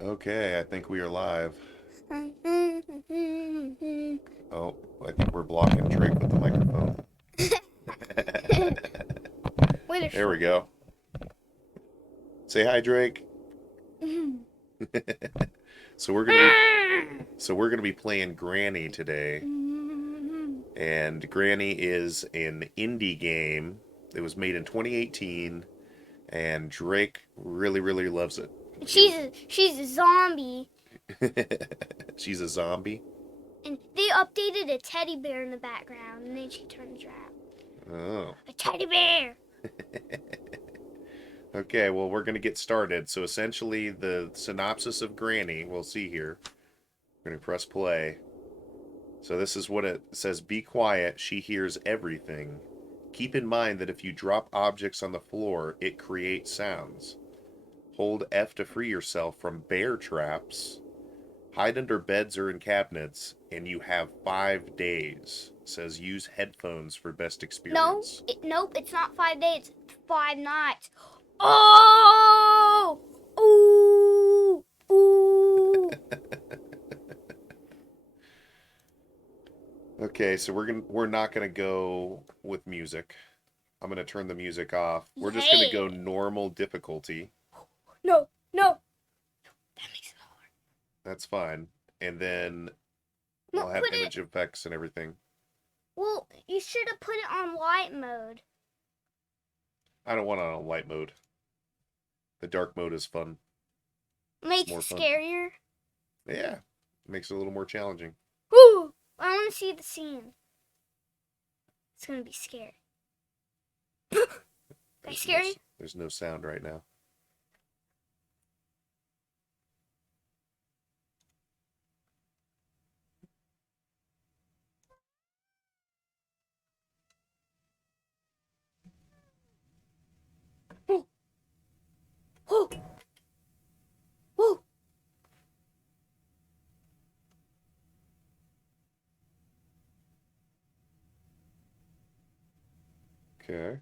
Okay, I think we are live. Oh, I think we're blocking Drake with the microphone. Wait a There we short. go. Say hi, Drake. So we're gonna be playing Granny today, and Granny is an indie game. It was made in 2018, and Drake really loves it. She's a zombie, She's a zombie. and they updated a teddy bear in the background, and then she turns around. Oh. A teddy bear. Okay, well, we're going to get started. So essentially, the synopsis of Granny, we'll see here. We're going to press play. So this is what it says. Be quiet. She hears everything. Keep in mind that if you drop objects on the floor, it creates sounds. Hold F to free yourself from bear traps. Hide under beds or in cabinets, and you have 5 days. It says use headphones for best experience. Nope, it's not 5 days. It's 5 nights. Oh! Ooh! Ooh! Okay, so we're not gonna go with music. I'm gonna turn the music off. We're just gonna go normal difficulty. No. That makes it hard. That's fine. And then No, I'll have image effects and everything. Well, you should have put it on light mode. I don't want it on light mode. The dark mode is fun. Makes it more fun. scarier. Yeah, makes it a little more challenging. Woo! I want to see the scene. It's gonna be scary. Scary? There's no sound right now. Woo! Woo! Okay. I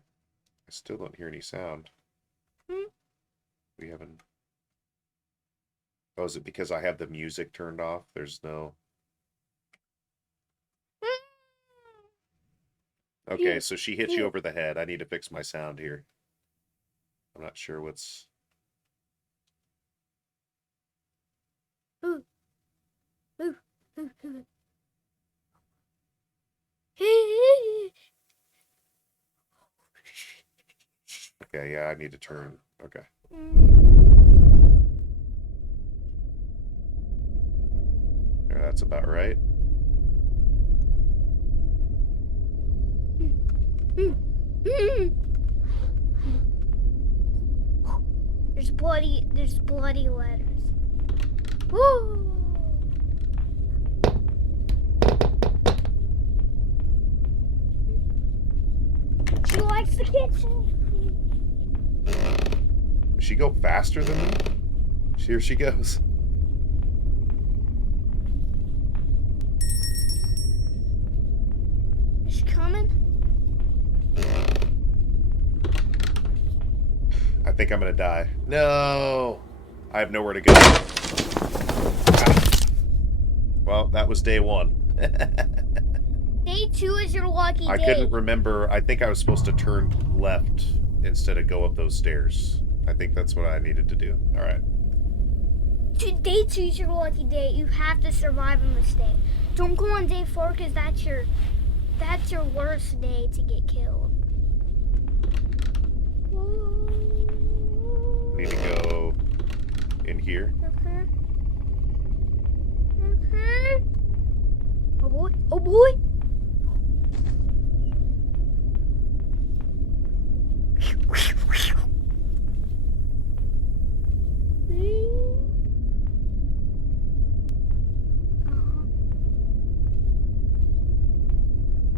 still don't hear any sound. We haven't. Oh, is it because I have the music turned off? There's no. Okay, so she hits you over the head. I need to fix my sound here. I'm not sure what's... Okay, yeah, I need to turn... Okay. Yeah, that's about right. There's bloody letters. Woo! She likes the kitchen. Does she go faster than me? Here she goes. Is she coming? I think I'm gonna die. No! I have nowhere to go. Ah. Well, that was day one. Day 2 is your lucky day. I couldn't remember. I think I was supposed to turn left instead of go up those stairs. I think that's what I needed to do. All right. Day 2 is your lucky day. You have to survive on this day. Don't go on day 4 because that's your worst day to get killed. Need to go in here. Oh boy! Oh boy!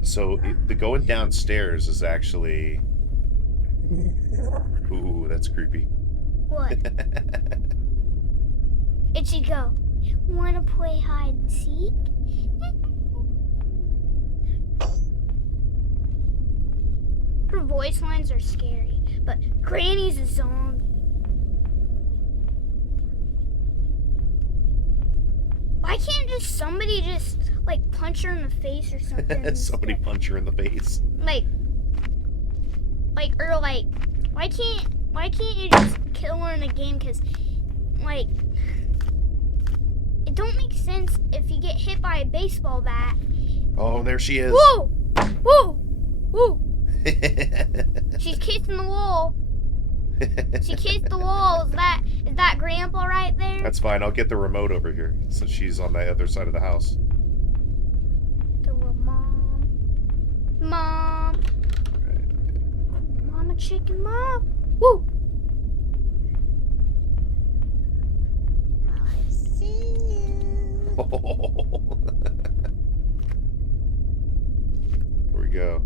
So the going downstairs is actually... Ooh, that's creepy. What? It should go. Wanna play hide and seek? Her voice lines are scary, but Granny's a zombie. didn't somebody just like punch her in the face or something? Somebody punch her in the face. Like, or like, why can't you just kill her in the game? Cause, like, it don't make sense if you get hit by a baseball bat. Oh, there she is. Whoa, whoa, whoa! She's kissing the wall. She kissed the wall. Is that Grandpa right there? That's fine. I'll get the remote over here since she's on the other side of the house. The mom, mama chicken, mom. Woo! I see you. Here we go.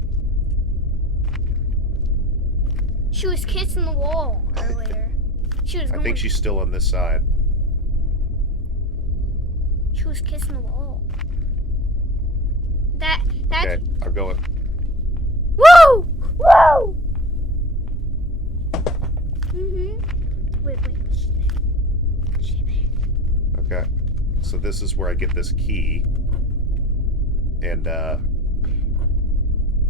She was kissing the wall earlier. She was. I think she's still on this side. She was kissing the wall. That's. Okay, I'm going. Woo! Woo! Wait. She there. Okay. So this is where I get this key. And, it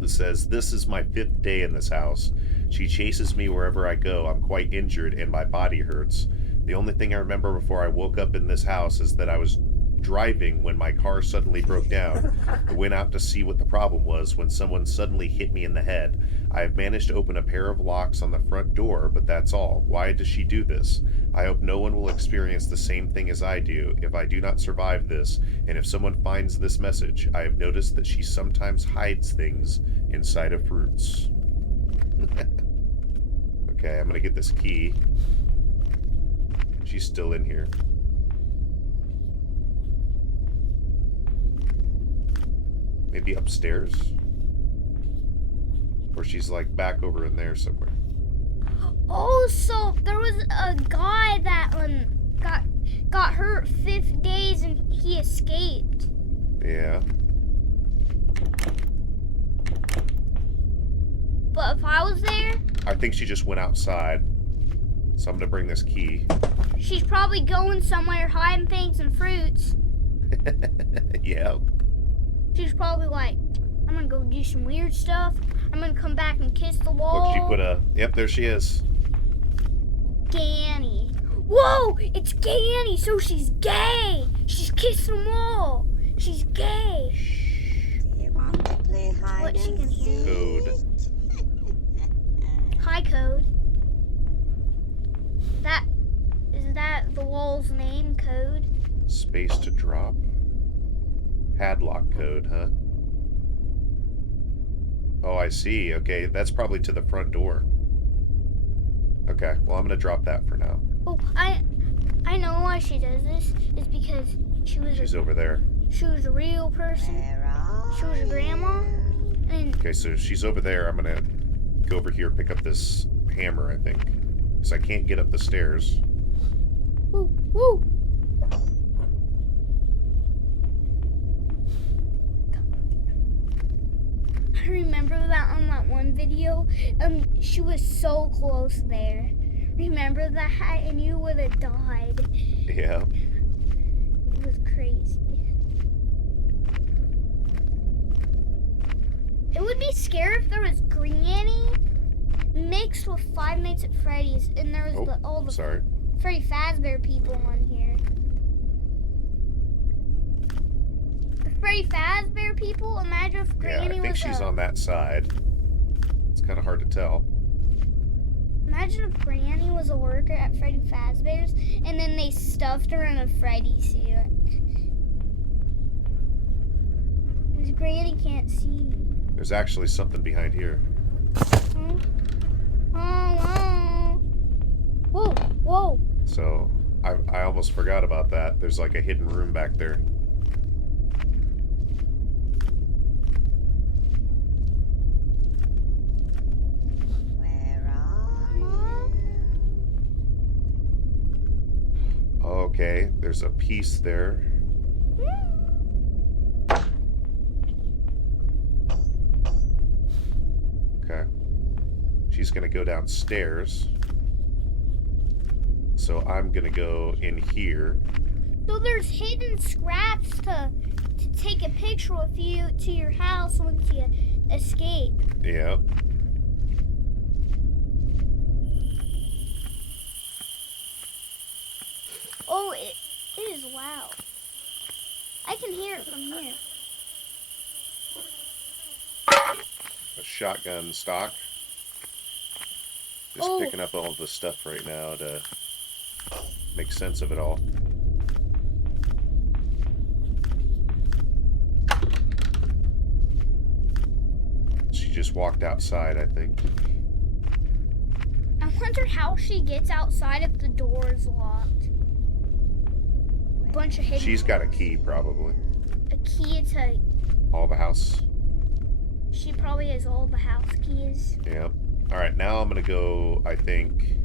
says, "This is my 5th day in this house. She chases me wherever I go. I'm quite injured and my body hurts. The only thing I remember before I woke up in this house is that I was driving when my car suddenly broke down. I went out to see what the problem was when someone suddenly hit me in the head. I have managed to open a pair of locks on the front door, but that's all. Why does she do this? I hope no one will experience the same thing as I do if I do not survive this, and if someone finds this message. I have noticed that she sometimes hides things inside of fruits." Okay, I'm gonna get this key. She's still in here. Maybe upstairs? Or she's like back over in there somewhere. Oh, so there was a guy that got hurt 5 days and he escaped. Yeah. But if I was there, I think she just went outside. So I'm gonna bring this key. she's probably going somewhere hiding things and fruits. Yeah. She's probably like, I'm gonna go do some weird stuff. I'm gonna come back and kiss the wall. Look, she put a... Yep, there she is. Ganny. Whoa! It's Ganny, so she's gay. She's kissing the wall. She's gay. Do you want to play hide What, she and can hear seek? Code. Hi, Code. Is that the wall's name, Code? Space to drop. Padlock code, huh? Oh, I see. Okay, that's probably to the front door. Okay, well, I'm gonna drop that for now. Oh, I know why she does this. It's because She's over there. she was a real person. Where are She was a grandma. you? And Okay, so she's over there. I'm gonna go over here, pick up this hammer, I think. Because I can't get up the stairs. woo, woo. I remember that on that one video. She was so close there. Remember that? And you would have died. Yeah. It was crazy. It would be scary if there was Granny mixed with Five Nights at Freddy's, and there was all the Sorry. Freddy Fazbear people on here. The Freddy Fazbear people? Imagine if Yeah, Granny I think was she's on that side. It's kind of hard to tell. Imagine if Granny was a worker at Freddy Fazbear's, and then they stuffed her in a Freddy suit. Because Granny can't see. There's actually something behind here. Hmm? Oh, whoa. Whoa, whoa. So, I almost forgot about that. There's like a hidden room back there. Where are you? Okay, there's a piece there. Okay. She's gonna go downstairs. So I'm gonna go in here. So there's hidden scraps to take a picture with you to your house once you escape. Yep. Oh, it is loud. I can hear it from here. A shotgun stock. Just Oh. picking up all the stuff right now to make sense of it all. She just walked outside, I think. I wonder how she gets outside if the door is locked. Bunch of hidden. She's got a key, probably. A key to. All the house. She probably has all the house keys. Yep. Alright, now I'm gonna go, I think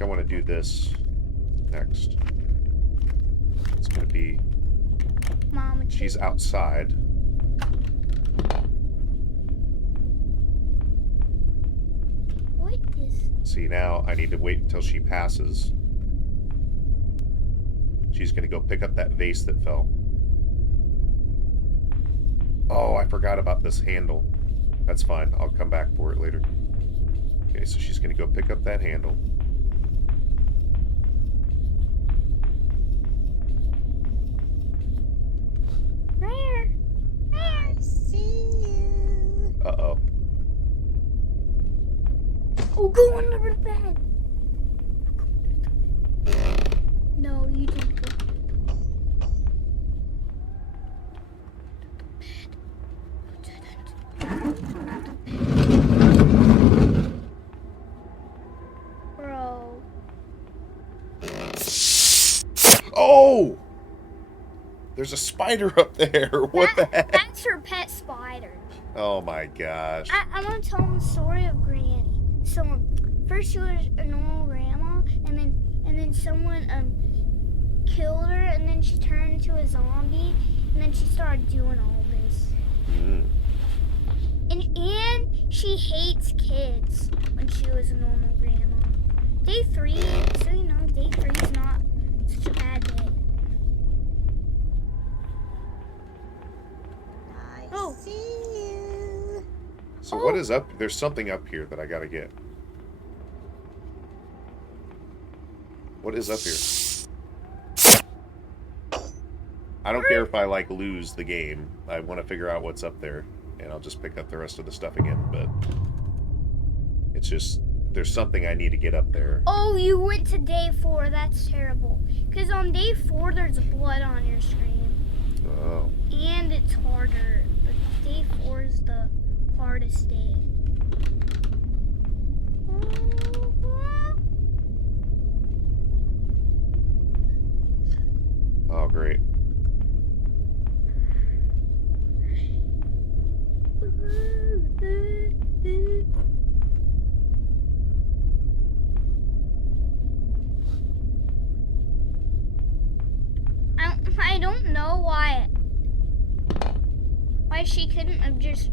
I want to do this next. It's gonna be... Mama. She's outside. What is? See, now I need to wait until she passes. She's gonna go pick up that vase that fell. Oh, I forgot about this handle. That's fine. I'll come back for it later. Okay, so she's gonna go pick up that handle. Where? I see you. Uh-oh. Oh, go under the bed. No, you didn't go. Bro. Oh! There's a spider up there. What the heck? That's her pet spider. Oh my gosh. I want to tell them the story of Granny. So first she was a normal grandma, and then someone killed her, and then she turned into a zombie, and then she started doing all this. Mm. And she hates kids when she was a normal grandma. Day 3, so you know, day 3 is not such a bad day. I Oh. see you. So what is up? There's something up here that I gotta get. What is up here? I don't care if I like lose the game. I want to figure out what's up there, and I'll just pick up the rest of the stuff again. But it's just there's something I need to get up there. Oh, you went to day 4. That's terrible. Because on day 4, there's blood on your screen. Oh. And it's harder. But day 4 is the hardest day. Oh, great. I don't know why she couldn't have just,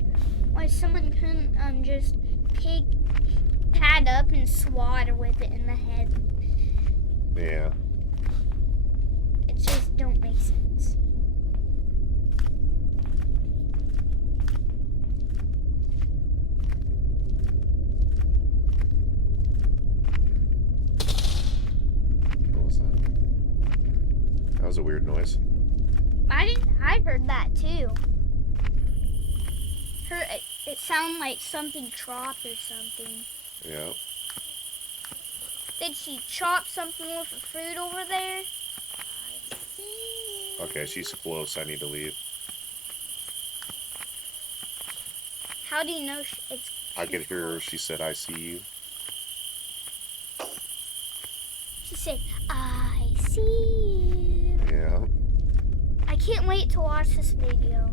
why someone couldn't just take pad up and swat her with it in the head. Yeah. It just don't make sense. What was that? That was a weird noise. I heard that too. It sounded like something chopped or something. Yeah. Did she chop something with the fruit over there? I see you. Okay, she's close. I need to leave. How do you know it's... I could hear her. She said, "I see you." She said, I see you. Yeah. I can't wait to watch this video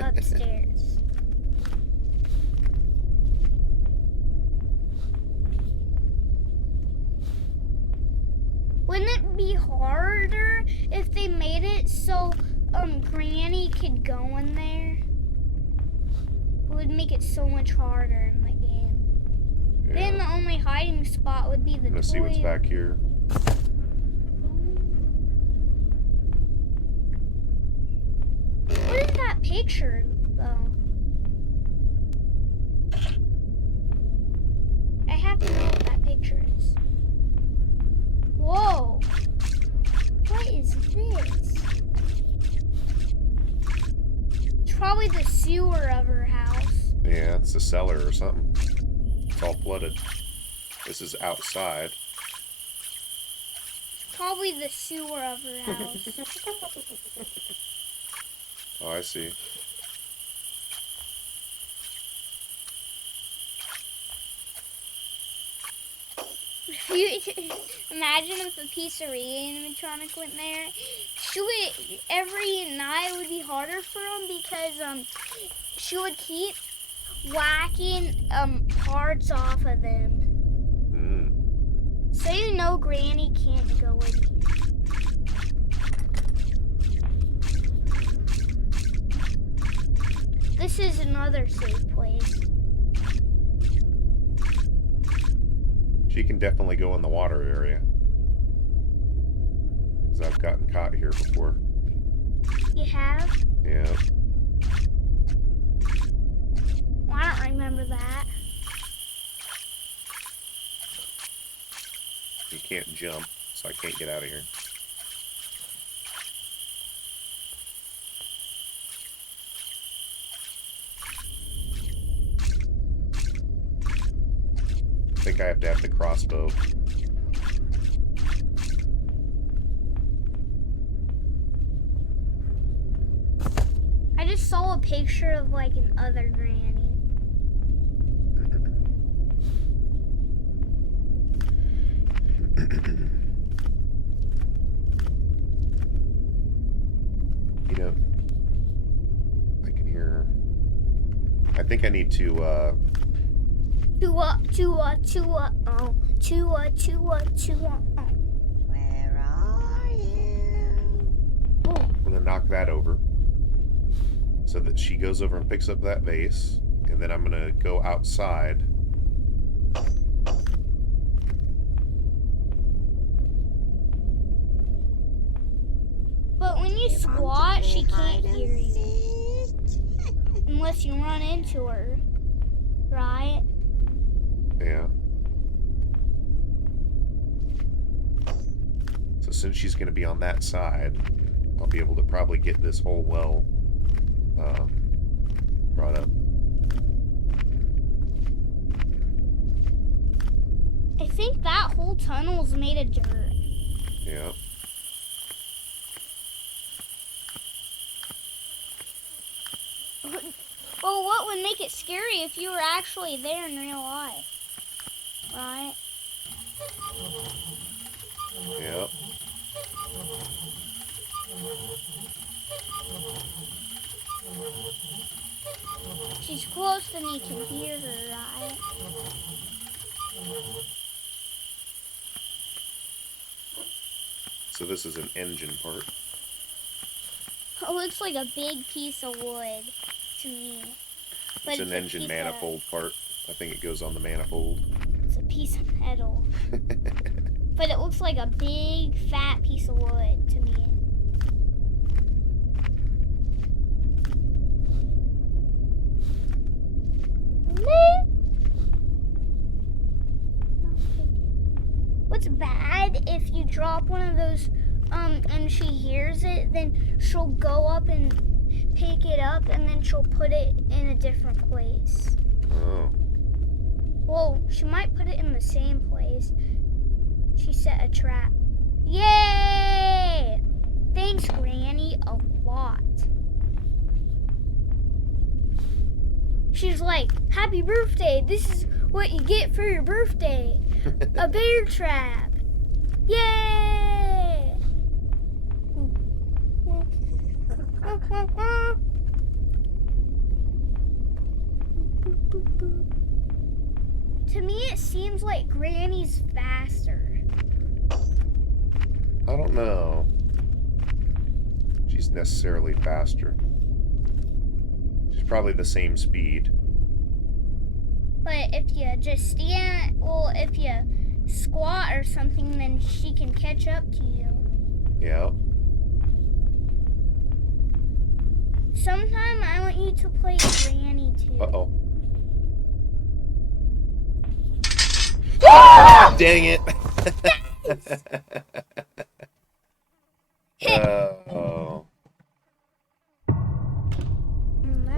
upstairs. Wouldn't it be harder if they made it so Granny could go in there? It would make it so much harder in the game. Yeah. Then the only only hiding spot would be the I'm gonna see what's toy. back here. What is that picture, though? I have to know what that picture is. Whoa! What is this? It's probably the sewer of her house. Yeah, it's a cellar or something. It's all flooded. This is outside. Probably the sewer of her house. Oh, I see. Imagine if the pizzeria animatronic went there. She would, every night would be harder for him because she would keep whacking parts off of them. Mm. So you know Granny can't go in here. This is another safe place. She can definitely go in the water area. Because I've gotten caught here before. You have? Yeah. Well, I don't remember that. You can't jump, so I can't get out of here. I think I have to have the crossbow. I just saw a picture of like an other Granny. You know, I can hear. I think I need to, Oh. Where are you? I'm gonna knock that over. So that she goes over and picks up that vase. And then I'm gonna go outside. But when you squat, she can't hear you. Unless you run into her. Right? Yeah. So since she's going to be on that side, I'll be able to probably get this whole well brought up. I think that whole tunnel is made of dirt. Yeah. Well, what would make it scary if you were actually there in real life? Right? Yep. She's close and you can hear her, right? So this is an engine part. It looks like a big piece of wood to me. But It's an a engine piece manifold part. I think it goes on the manifold. It's a piece of metal. But it looks like a big, fat piece of wood to me. What's bad if you drop one of those and she hears it, then she'll go up and pick it up and then she'll put it in a different place. Oh. Well, she might put it in the same place. She set a trap. Yay! Thanks, Granny, a lot. She's like, happy birthday. This is what you get for your birthday. A bear trap. Yay! To me, it seems like Granny's faster. I don't know. She's necessarily faster. She's probably the same speed. But if you just stand, well, if or something, then she can catch up to you. Yeah. Sometime I want you to play Granny too. Uh-oh. Ah, dang it. Oh.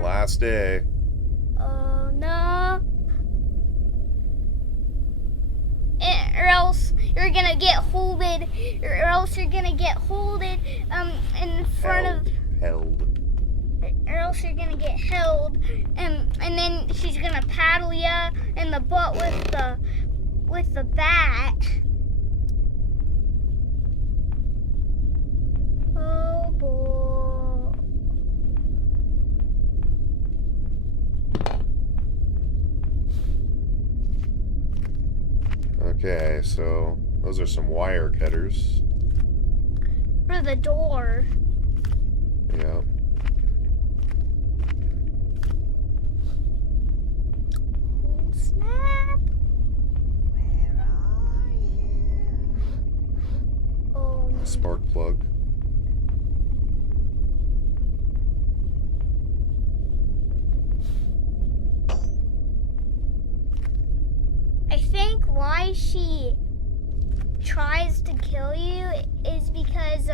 Last day. Oh no. Or else you're gonna get holded. Or else you're gonna get holded in front of. Held. Or else you're gonna get held, and then she's gonna paddle ya in the butt with the bat. Oh boy. Okay, so those are some wire cutters. For the door. Yeah. Oh, snap. Where are you? Oh, Spark plug. I think why she tries to kill you is because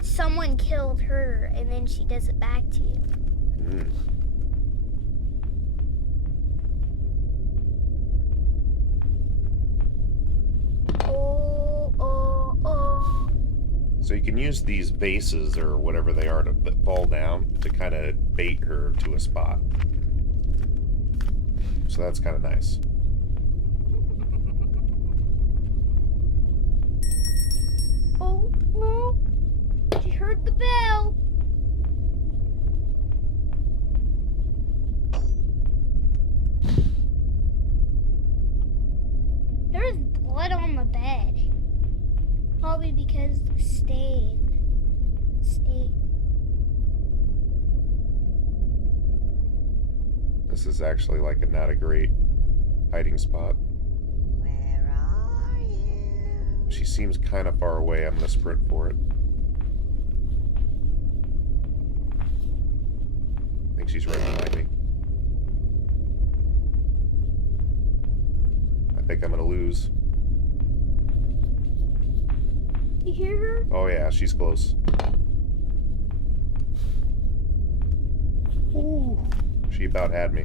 someone killed her and then she does it back to you. Mm. Oh. So you can use these vases or whatever they are that fall down to kind of bait her to a spot. So that's kind of nice. Oh no! She heard the bell. There's blood on the bed. Probably because the stain. This is actually like not a great hiding spot. Where are you? She seems kind of far away. I'm going to sprint for it. I think she's right behind me. I think I'm going to lose. You hear her? Oh yeah, she's close. Ooh. She about had me.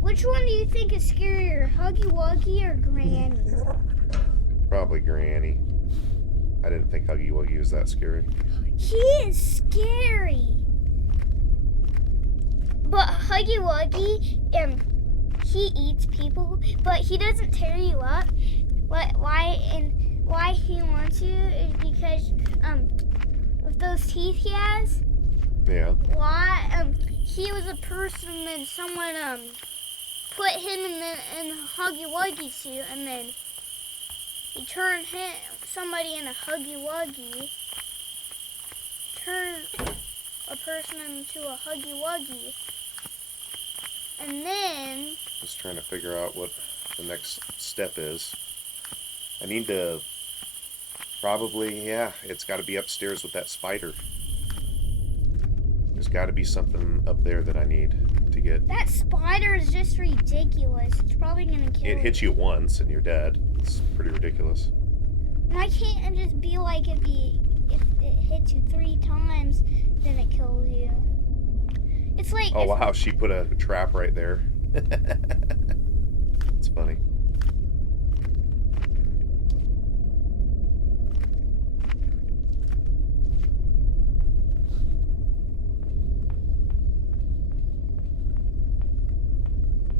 Which one do you think is scarier, Huggy Wuggy or Granny? Probably Granny. I didn't think Huggy Wuggy was that scary. He is scary. But Huggy Wuggy, he eats people, but he doesn't tear you up. Why he wants you is because with those teeth he has. Yeah. Why he was a person and someone put him in the Huggy Wuggy suit, and then he turned somebody in a Huggy Wuggy. Turn a person into a Huggy Wuggy. And then Just trying to figure out what the next step is. I need to probably, yeah, it's got to be upstairs with that spider. There's got to be something up there that I need to get. that spider is just ridiculous. It's probably gonna kill It hits you once and you're dead. It's pretty ridiculous. Why can't it just be like if it hits you 3 times, then it kills you? It's like Oh wow, she put a trap right there. It's funny.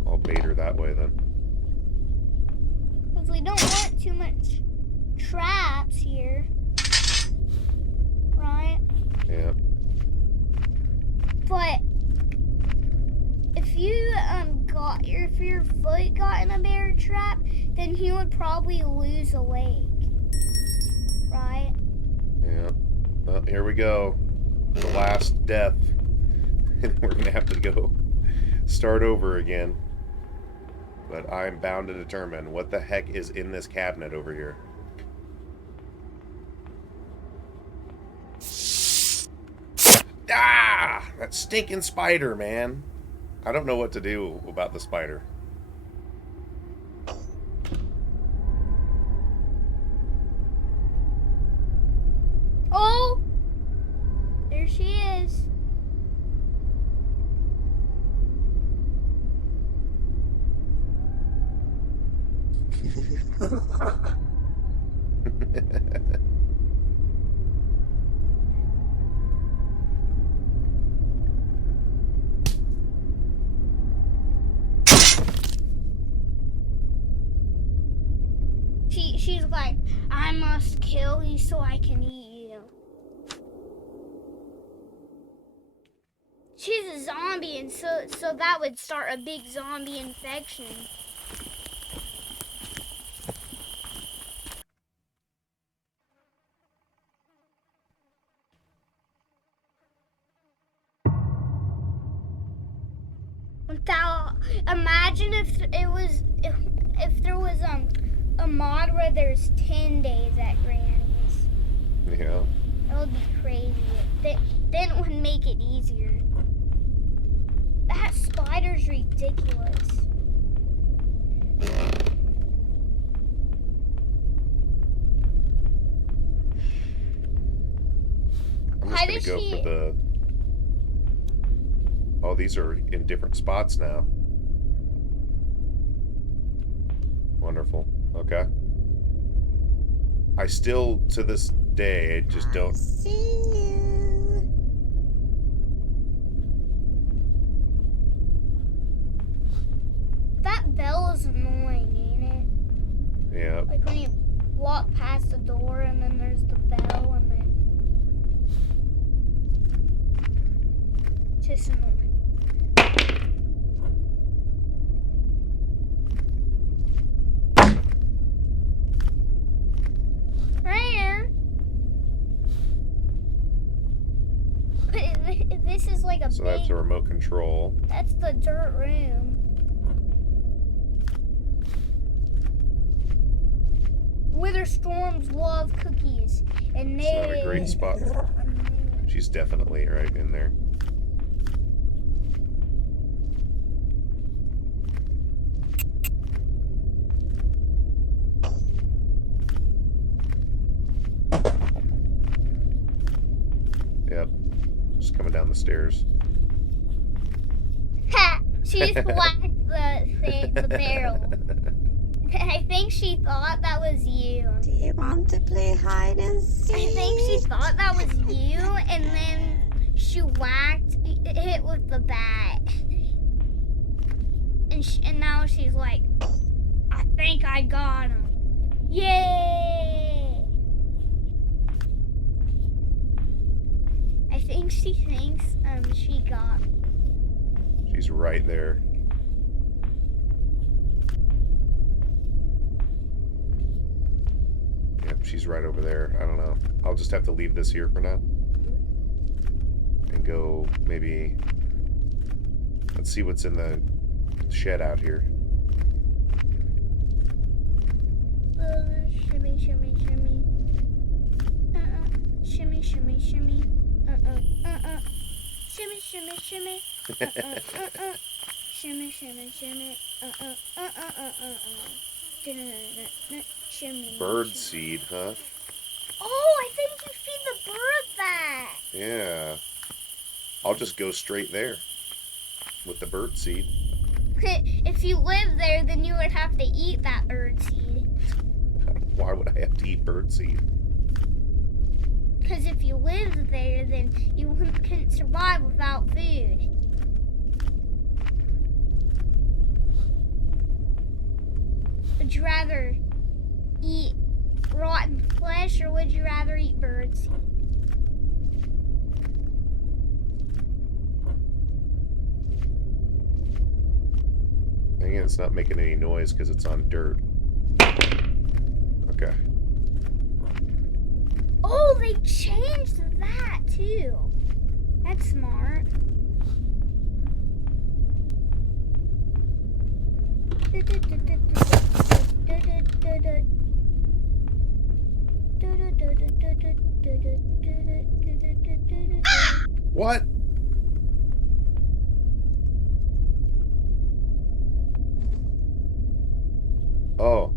I'll bait her that way then. because we don't want too much traps here, right? Yeah. But if your foot got in a bear trap, then he would probably lose a leg, right? Yeah. Well, here we go. The last death. And we're gonna have to go start over again. but I'm bound to determine what the heck is in this cabinet over here. Ah! That stinking spider, man. I don't know what to do about the spider. Oh! There she is. She's like, I must kill you so I can eat you. She's a zombie, and so that would start a big zombie infection. Imagine if it was if there was a mod where there's 10 days at Granny's. Yeah. That would be crazy. Then it would make it easier. That spider's ridiculous. I'm Why just does gonna go she? for the... Oh, these are in different spots now. Wonderful. Okay. I still, to this day, just I don't... see you. That bell is annoying, ain't it? Yeah. Like when you walk past the door and then there's the bell and then just annoying. Ryan. But this is like a So big. that's a remote control. That's the dirt room. Wither Storms love cookies, and It's not a great spot. She's definitely right in there. Yep. Just coming down the stairs. Ha! She just whacked the barrel. I think she thought that was you. Do you want to play hide and seek? I think she thought that was you, and then she whacked it with the bat. And now she's like, I think I got him. Yay! I think she thinks she got me. She's right there. Yep, she's right over there. I don't know. I'll just have to leave this here for now. And go maybe... Let's see what's in the shed out here. Shimmy, shimmy, shimmy. Shimmy, shimmy, shimmy. Shimmy, shimmy, shimmy. Shimmy, shimmy, shimmy. Shimmy. Bird seed, huh? Oh, I think you feed the bird that. Yeah. I'll just go straight there with the bird seed. If you live there, then you would have to eat that bird seed. Why would I have to eat bird seed? Because if you live there, then you couldn't survive without food. Would you rather eat rotten flesh or would you rather eat bird seed? Dang it, it's not making any noise because it's on dirt. Okay. Oh, they changed that too. That's smart. What? Oh.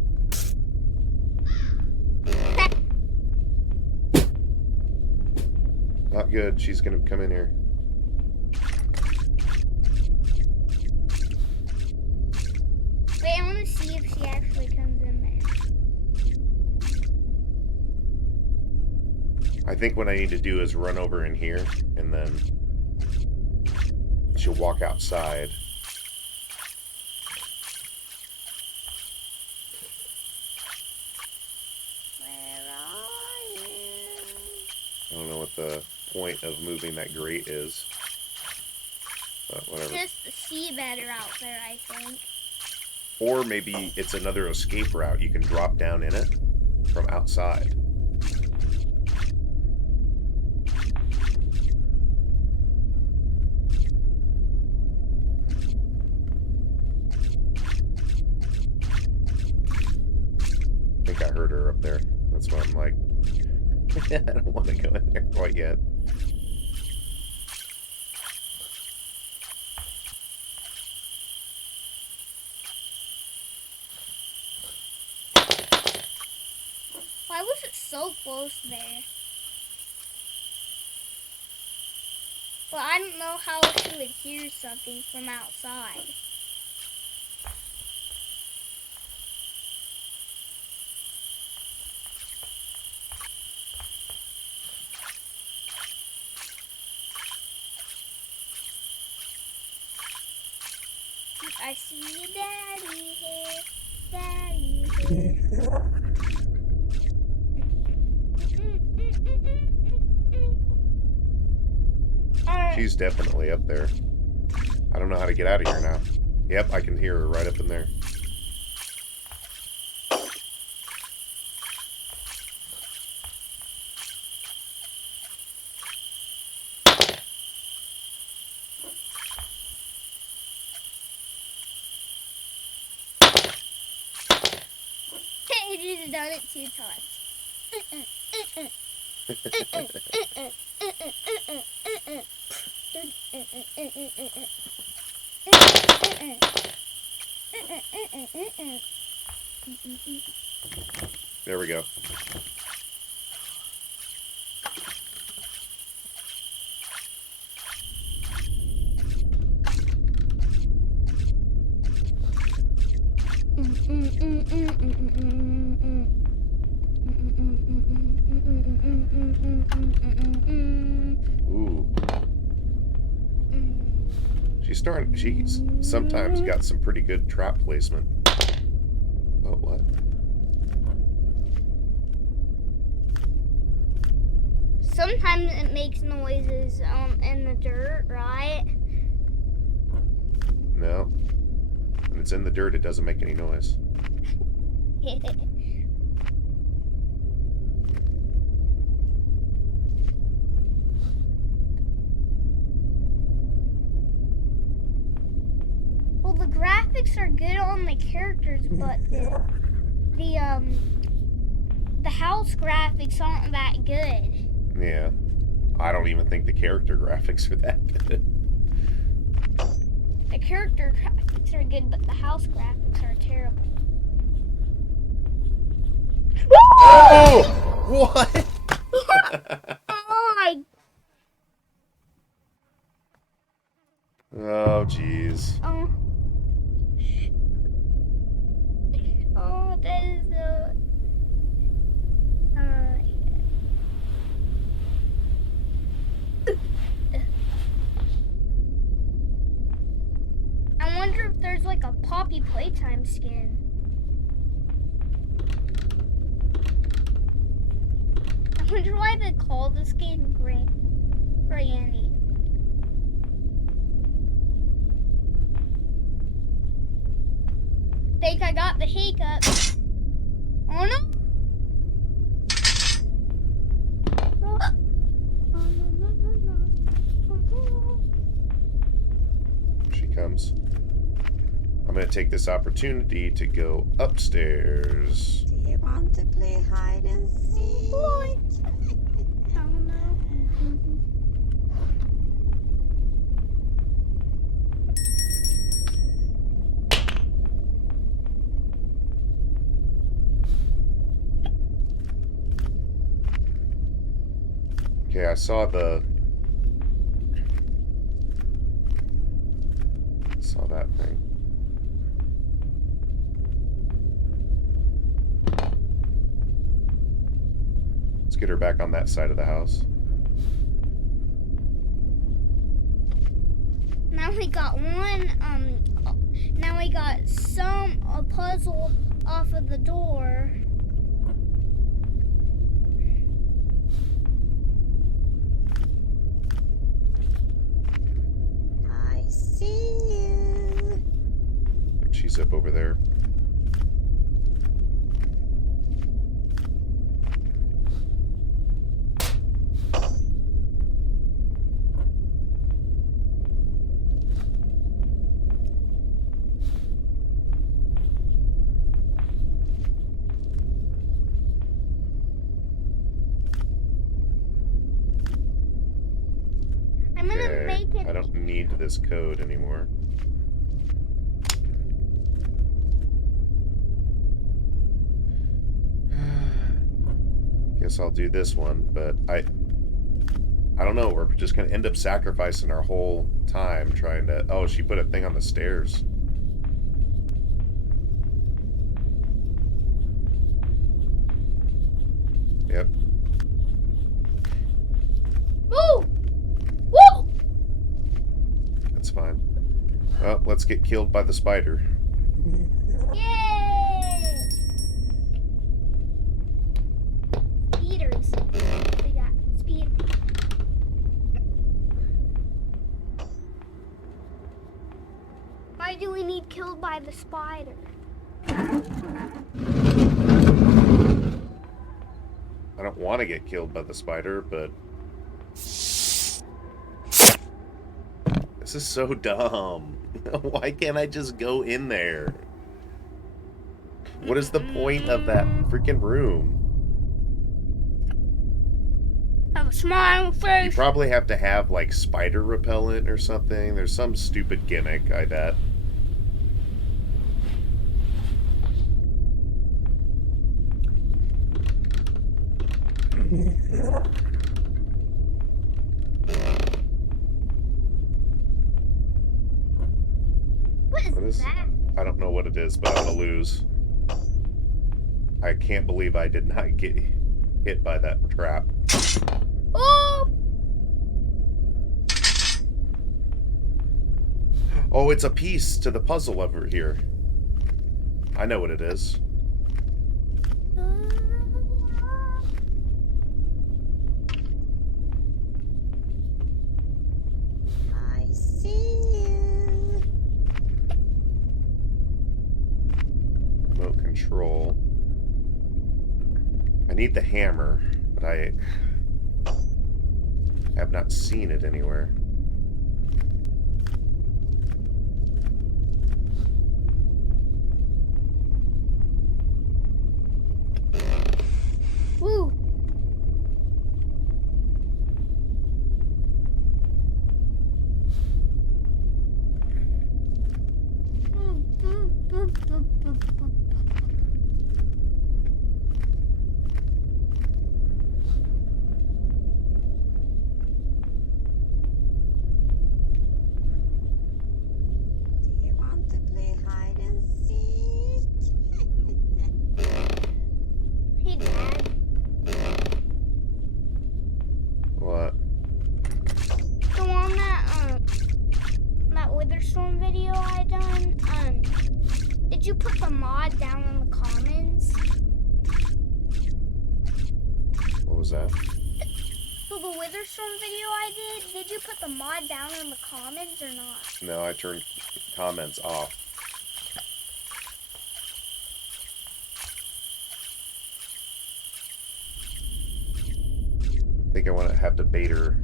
Not good. She's gonna come in here. Wait, I want to see if she actually comes in there. I think what I need to do is run over in here, and then she'll walk outside. Where are you? I don't know what the point of moving that grate is. But whatever. Just the seabed are out there, I think. Or maybe it's another escape route. You can drop down in it from outside. I think I heard her up there. That's why I'm like, I don't want to go in there quite yet. Why was it so close there? Well, I don't know how she would hear something from outside. I see you, Daddy here, Daddy here. She's definitely up there. I don't know how to get out of here now. Yep, I can hear her right up in there. You just done it 2 times. There we go. Ooh. She's sometimes got some pretty good trap placement. Oh, what? Sometimes it makes noises in the dirt, right? No. When it's in the dirt, it doesn't make any noise. Well, the graphics are good on the characters, but the house graphics aren't that good. Yeah. I don't even think the character graphics are that good. The character graphics are good, but the house graphics are terrible. Oh! What? Oh my! Oh, jeez. Oh, oh, that is so. I wonder if there's like a Poppy Playtime skin. I wonder why they call this game Granny. Think I got the hiccup. Oh no! She comes. I'm going to take this opportunity to go upstairs. Do you want to play hide and seek? I don't know. Okay, I saw that thing. Let's get her back on that side of the house. Now we got now we got a puzzle off of the door. I see you. She's up over there. I'm gonna Okay, make it. I don't need this code anymore. Guess I'll do this one, but I don't know. We're just gonna end up sacrificing our whole time trying to. Oh, she put a thing on the stairs. Yep. Woo! Woo! That's fine. Well, let's get killed by the spider. Yay! Speeders. We got speed. Why do we need killed by the spider? I don't want to get killed by the spider, but this is so dumb. Why can't I just go in there? What is the point of that freaking room? Have a smile You face. probably have to have like spider repellent or something. There's some stupid gimmick, I bet. What What is is- that? I don't know what it is, but I'm gonna lose. I can't believe I did not get hit by that trap. Oh! Oh, it's a piece to the puzzle over here. I know what it is. I see you. Remote control. I need the hammer, but I have not seen it anywhere. Woo! Do you want to play hide and seek? Hey, Dad. What? So on that Witherstorm video I done, did you put the mod down in the comments? What was that? So the Witherstorm video I did you put the mod down in the comments or not? No, I turned comments off. I think I want to have to bait her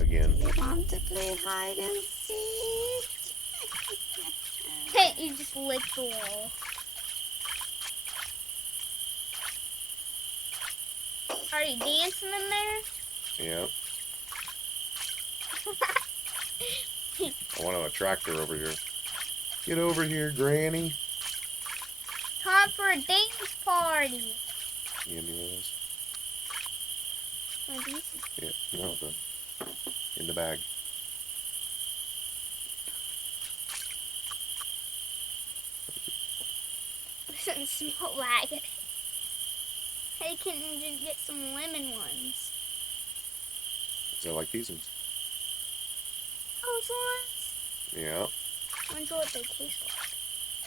again. Do you want to play hide and seek? can't you just lick the wall? Are you dancing in there? Yeah. I want to attract her over here. Get over here, Granny. Time for a dance party. You give me one of those? What are these? Yeah, no, in the bag. Doesn't smell like it. I can just get some lemon ones. So I like these ones. Those ones? Yeah, I wonder what they taste like.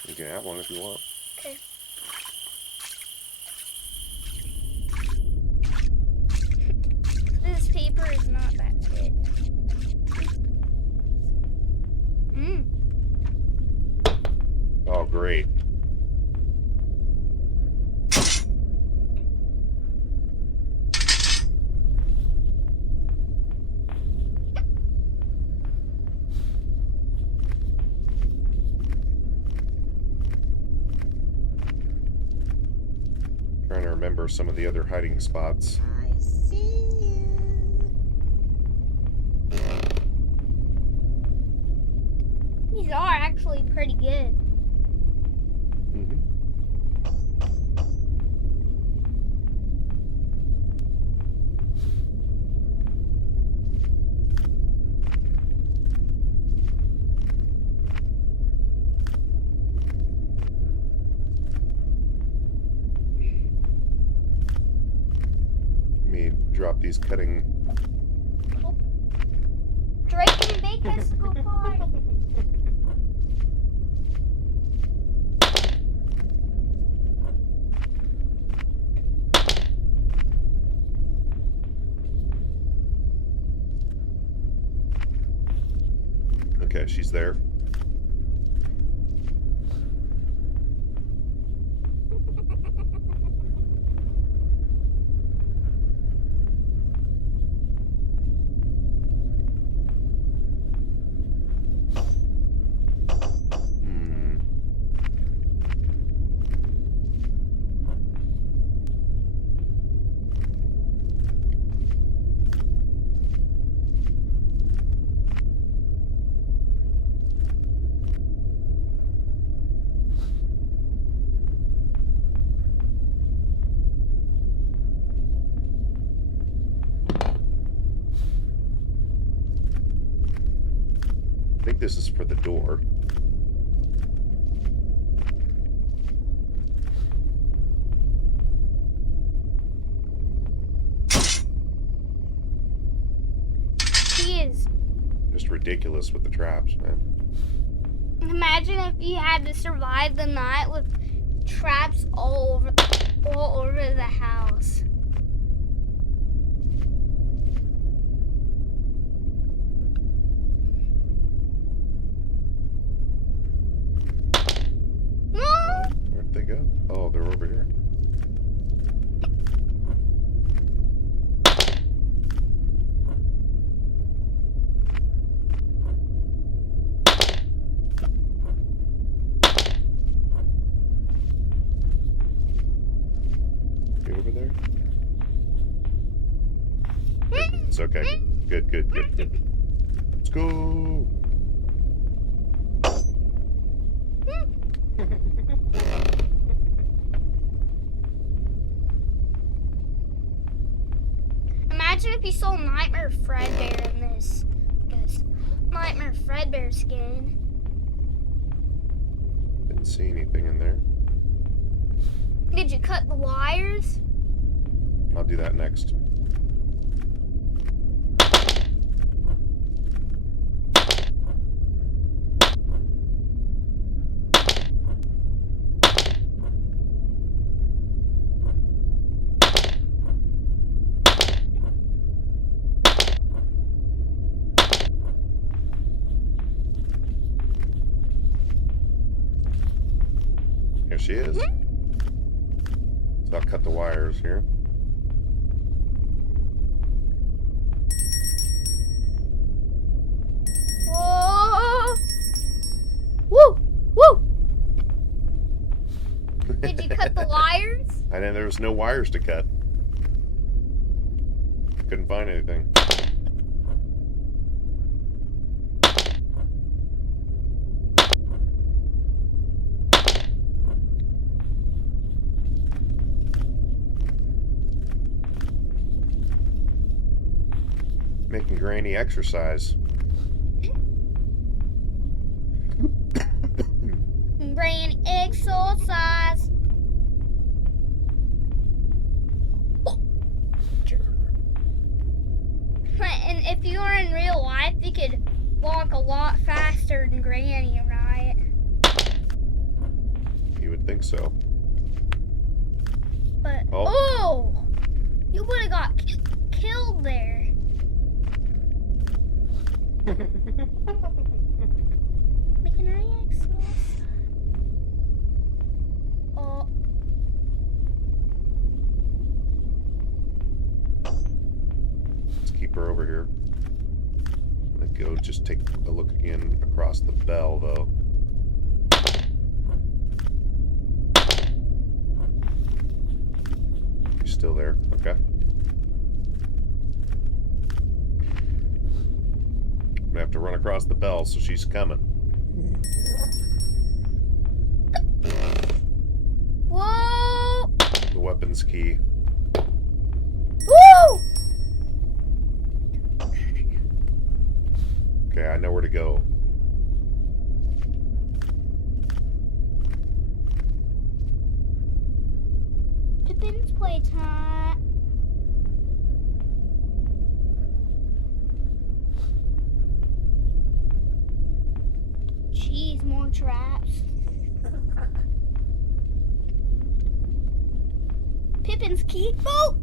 you can have one if you want. Okay. This paper is not that thick. Mmm. Oh, great. Trying to remember some of the other hiding spots. I see you. These are actually pretty good. Mm-hmm. Let me drop these cutting. Drake and Bake has to go party. Okay, she's there. Hmm. I think this is for the door. He is. Just ridiculous with the traps, man. Imagine if you had to survive the night with traps all over the house. No! Where'd they go? Oh, they're over here. You over there? It's okay. Good. Let's go. Imagine if you saw Nightmare Fredbear in this. Because Nightmare Fredbear skin. Didn't see anything in there. Did you cut the wires? I'll do that next. Here she is. So I'll cut the wires here. Whoa! Woo! Woo! Did you cut the wires? And then there was no wires to cut. Couldn't find anything. Making Granny exercise. Granny exercise. And if you were in real life, you could walk a lot faster than Granny, right? You would think so. But Oh. you would have got killed there. Making an exercise. Oh. Let's keep her over here. Let go. Just take a look again across the bell, though. She's still there. Okay. I'm gonna have to run across the bell, so she's coming. Whoa! The weapons key. Woo! Okay, I know where to go. Pippin's playtime. Jeez, more traps. Pippin's key. Oh!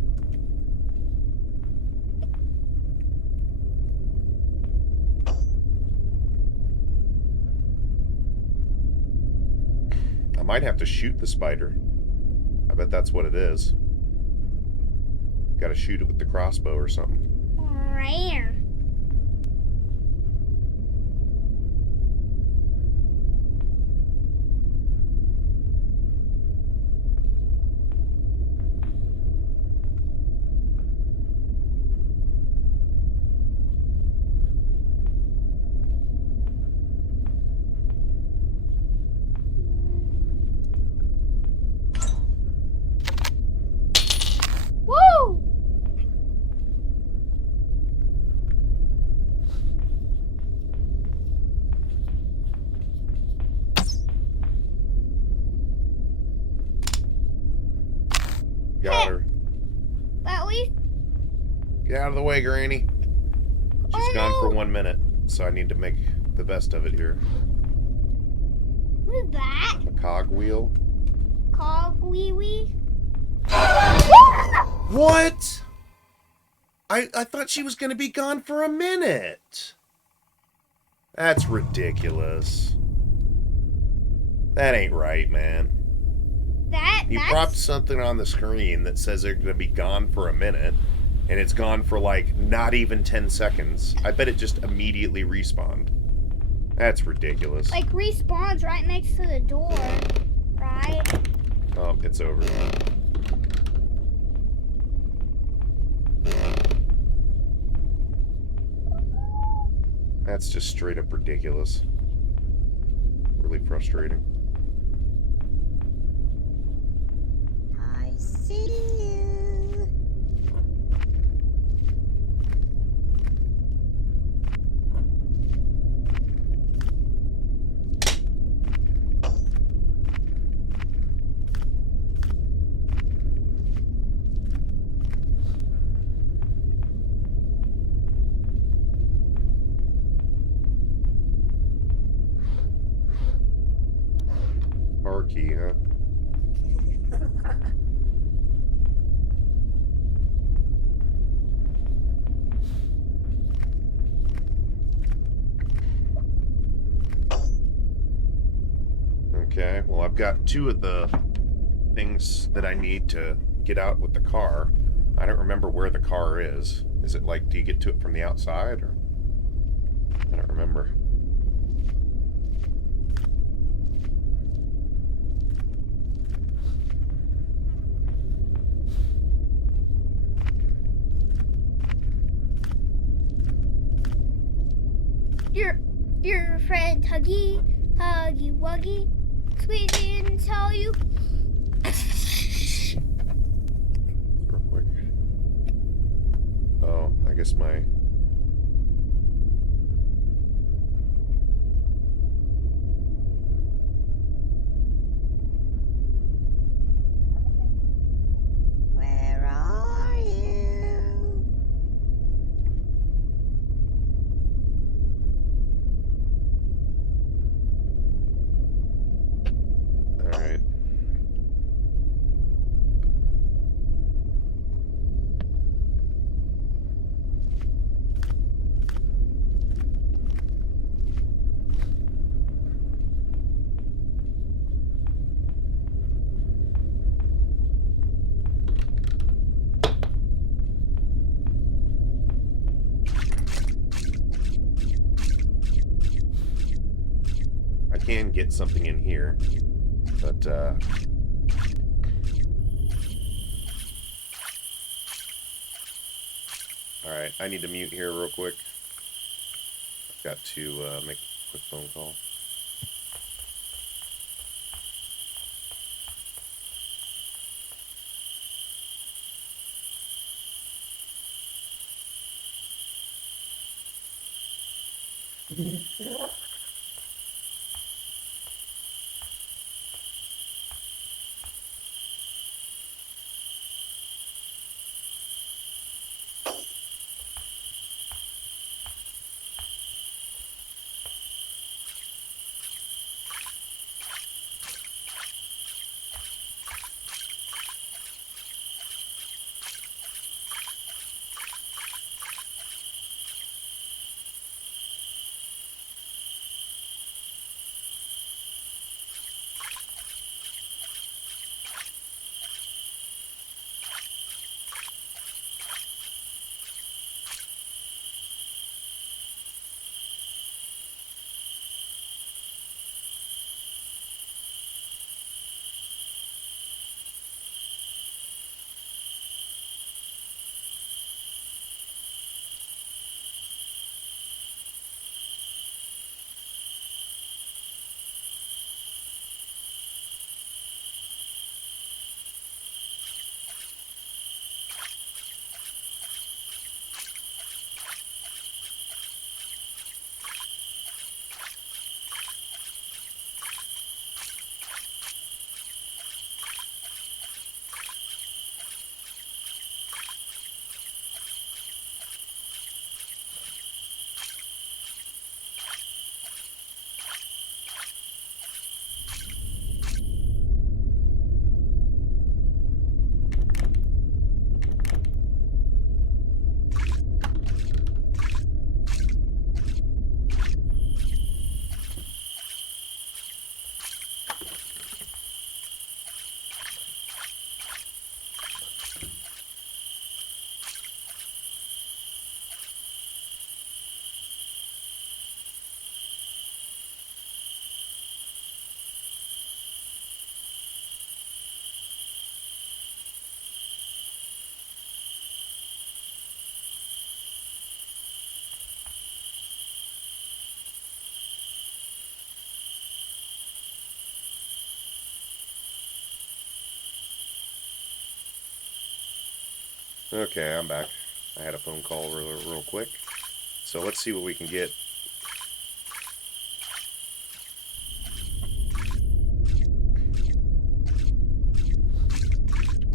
I might have to shoot the spider. I bet that's what it is. Gotta shoot it with the crossbow or something. Rare. Woo! Got her. At least. Get out of the way, Granny. She's Oh, gone for no. 1 minute, so I need to make the best of it here. What is that? A cogwheel. Cogwee. What? I thought she was going to be gone for a minute. That's ridiculous. That ain't right, man. You That's propped something on the screen that says they're going to be gone for a minute, and it's gone for like not even 10 seconds. I bet it just immediately respawned. That's ridiculous. like respawns right next to the door, right? Oh, it's over. That's just straight up ridiculous. Really frustrating. I see you. Car key, huh? Okay, well, I've got 2 of the things that I need to get out with the car. I don't remember where the car is. Is it like, do you get to it from the outside, or? I don't remember. your friend Huggy, Huggy Wuggy, squeeze in and tell you. Real quick. Oh, I guess my... Where are you? Alright. I can get something in here, but alright, I need to mute here real quick. I've got to make a quick phone call. Okay, I'm back. I had a phone call real quick. So let's see what we can get.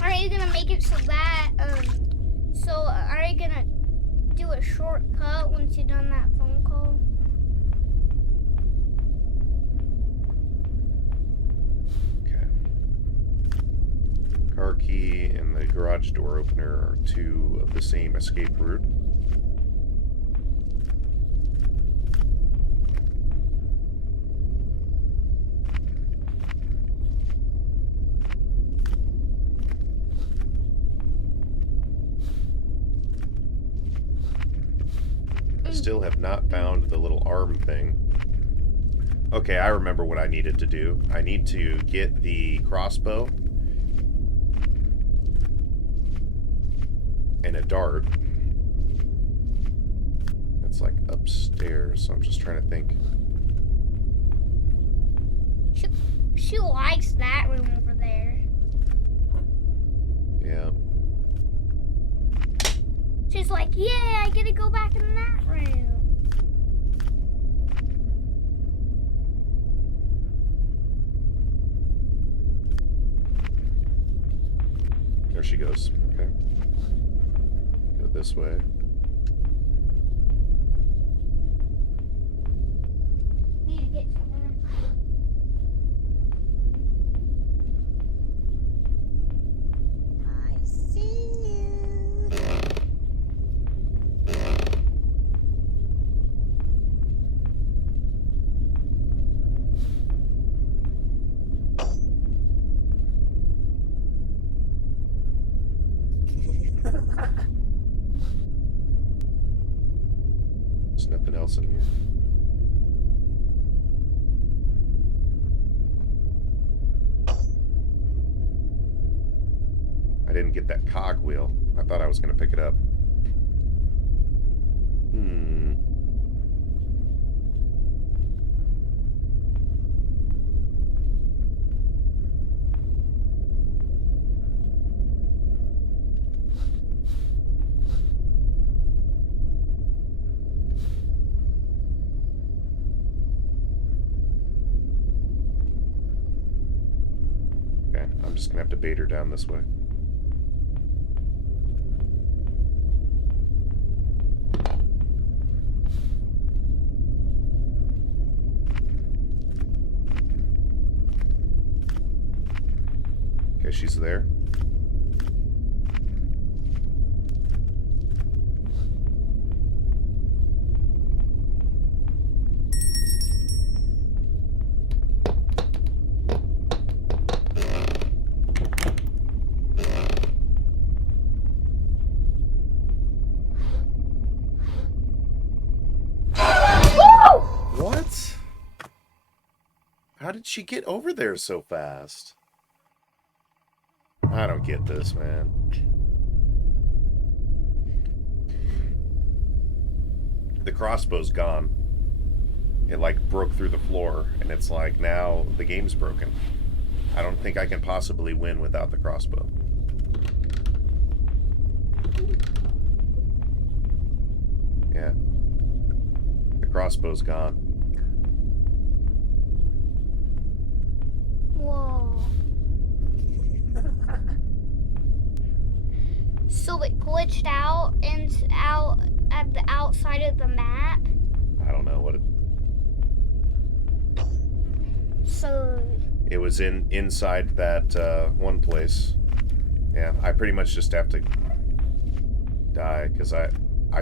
Are you gonna make it so that are you gonna do a shortcut once you've done that phone call? Okay. Car key and the garage door opener are two of the same escape route. I still have not found the little arm thing. Okay, I remember what I needed to do. I need to get the crossbow and a dart. It's like upstairs, so I'm just trying to think. She likes that room over there. Yeah. She's like, yeah, I get to go back in that room. There she goes. Okay. Go this way. Need to get somewhere. I see you. There's nothing else in here. I didn't get that cogwheel. I thought I was going to pick it up. Okay, I'm just going to have to bait her down this way. Okay, she's there. What? How did she get over there so fast? I don't get this, man. The crossbow's gone. It like broke through the floor, and it's like now the game's broken. I don't think I can possibly win without the crossbow. Yeah. The crossbow's gone. Whoa. So it glitched out and out at the outside of the map. I don't know what it... So It was inside that one place. Yeah, I pretty much just have to die because I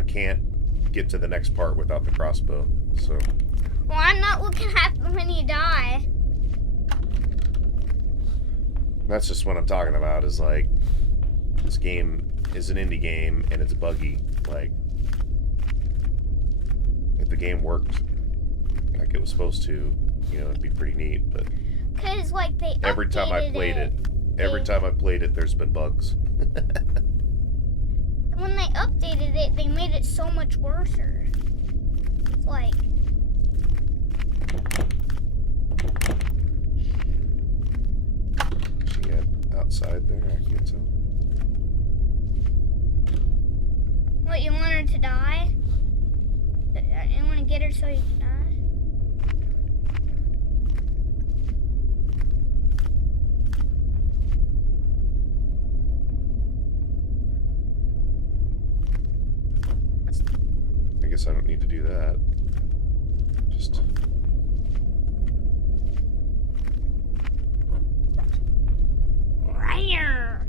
can't get to the next part without the crossbow. So well, I'm not looking at when you die. that's just what I'm talking about. Is like this game is an indie game and it's buggy. Like if the game worked like it was supposed to, you know, it'd be pretty neat. But Cause like they every time I played it, every time I played it, there's been bugs. When they updated it, they made it so much worse. It's like She had outside there, I can't tell. what, you want her to die? You want to get her so you can die? I guess I don't need to do that. Just... Rare.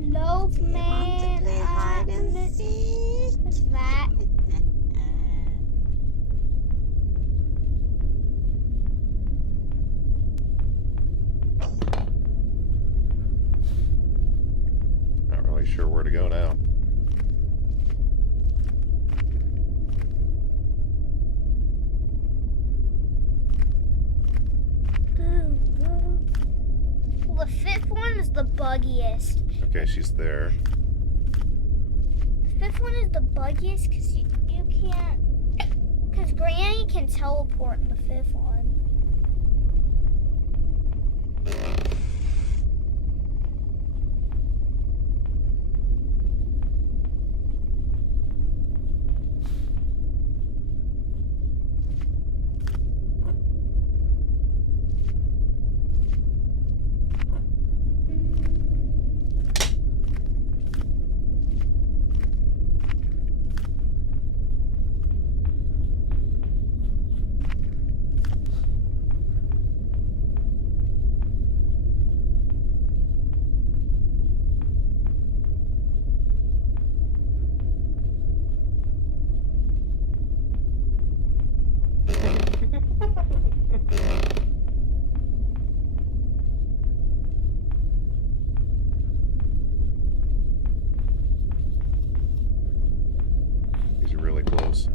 Love You want to man. play hide and seek? What's that? Not really sure where to go now. the fifth one is the buggiest. Okay, she's there. The fifth one is the buggiest because you can't. Because Granny can teleport in the fifth one. These are really close.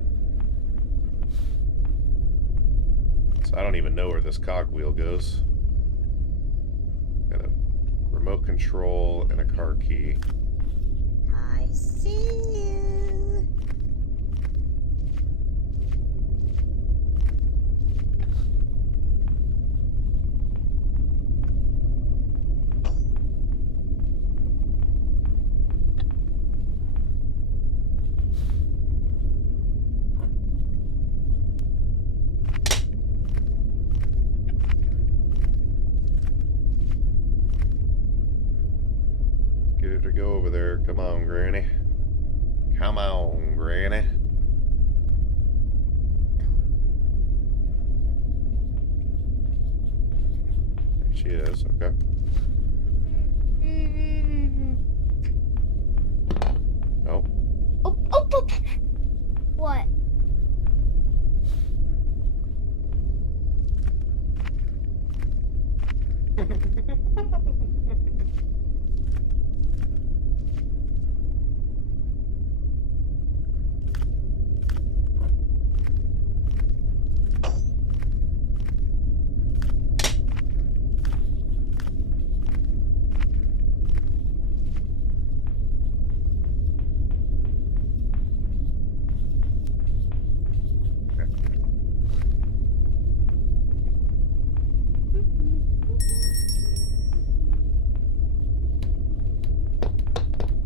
So I don't even know where this cogwheel goes. Got a remote control and a car key. I see you. Get her to go over there. Come on, Granny. Come on, Granny. There she is. Okay. Oh. Oh, oh, oh. What?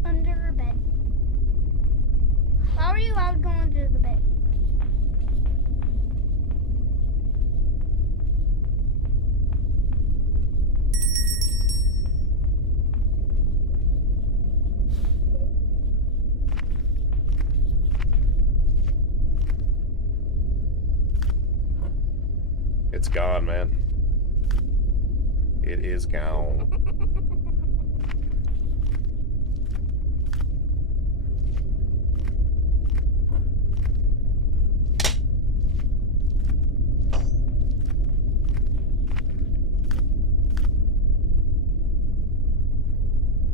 Under her bed. How are you allowed to go under the bed? It's gone, man. It is gone.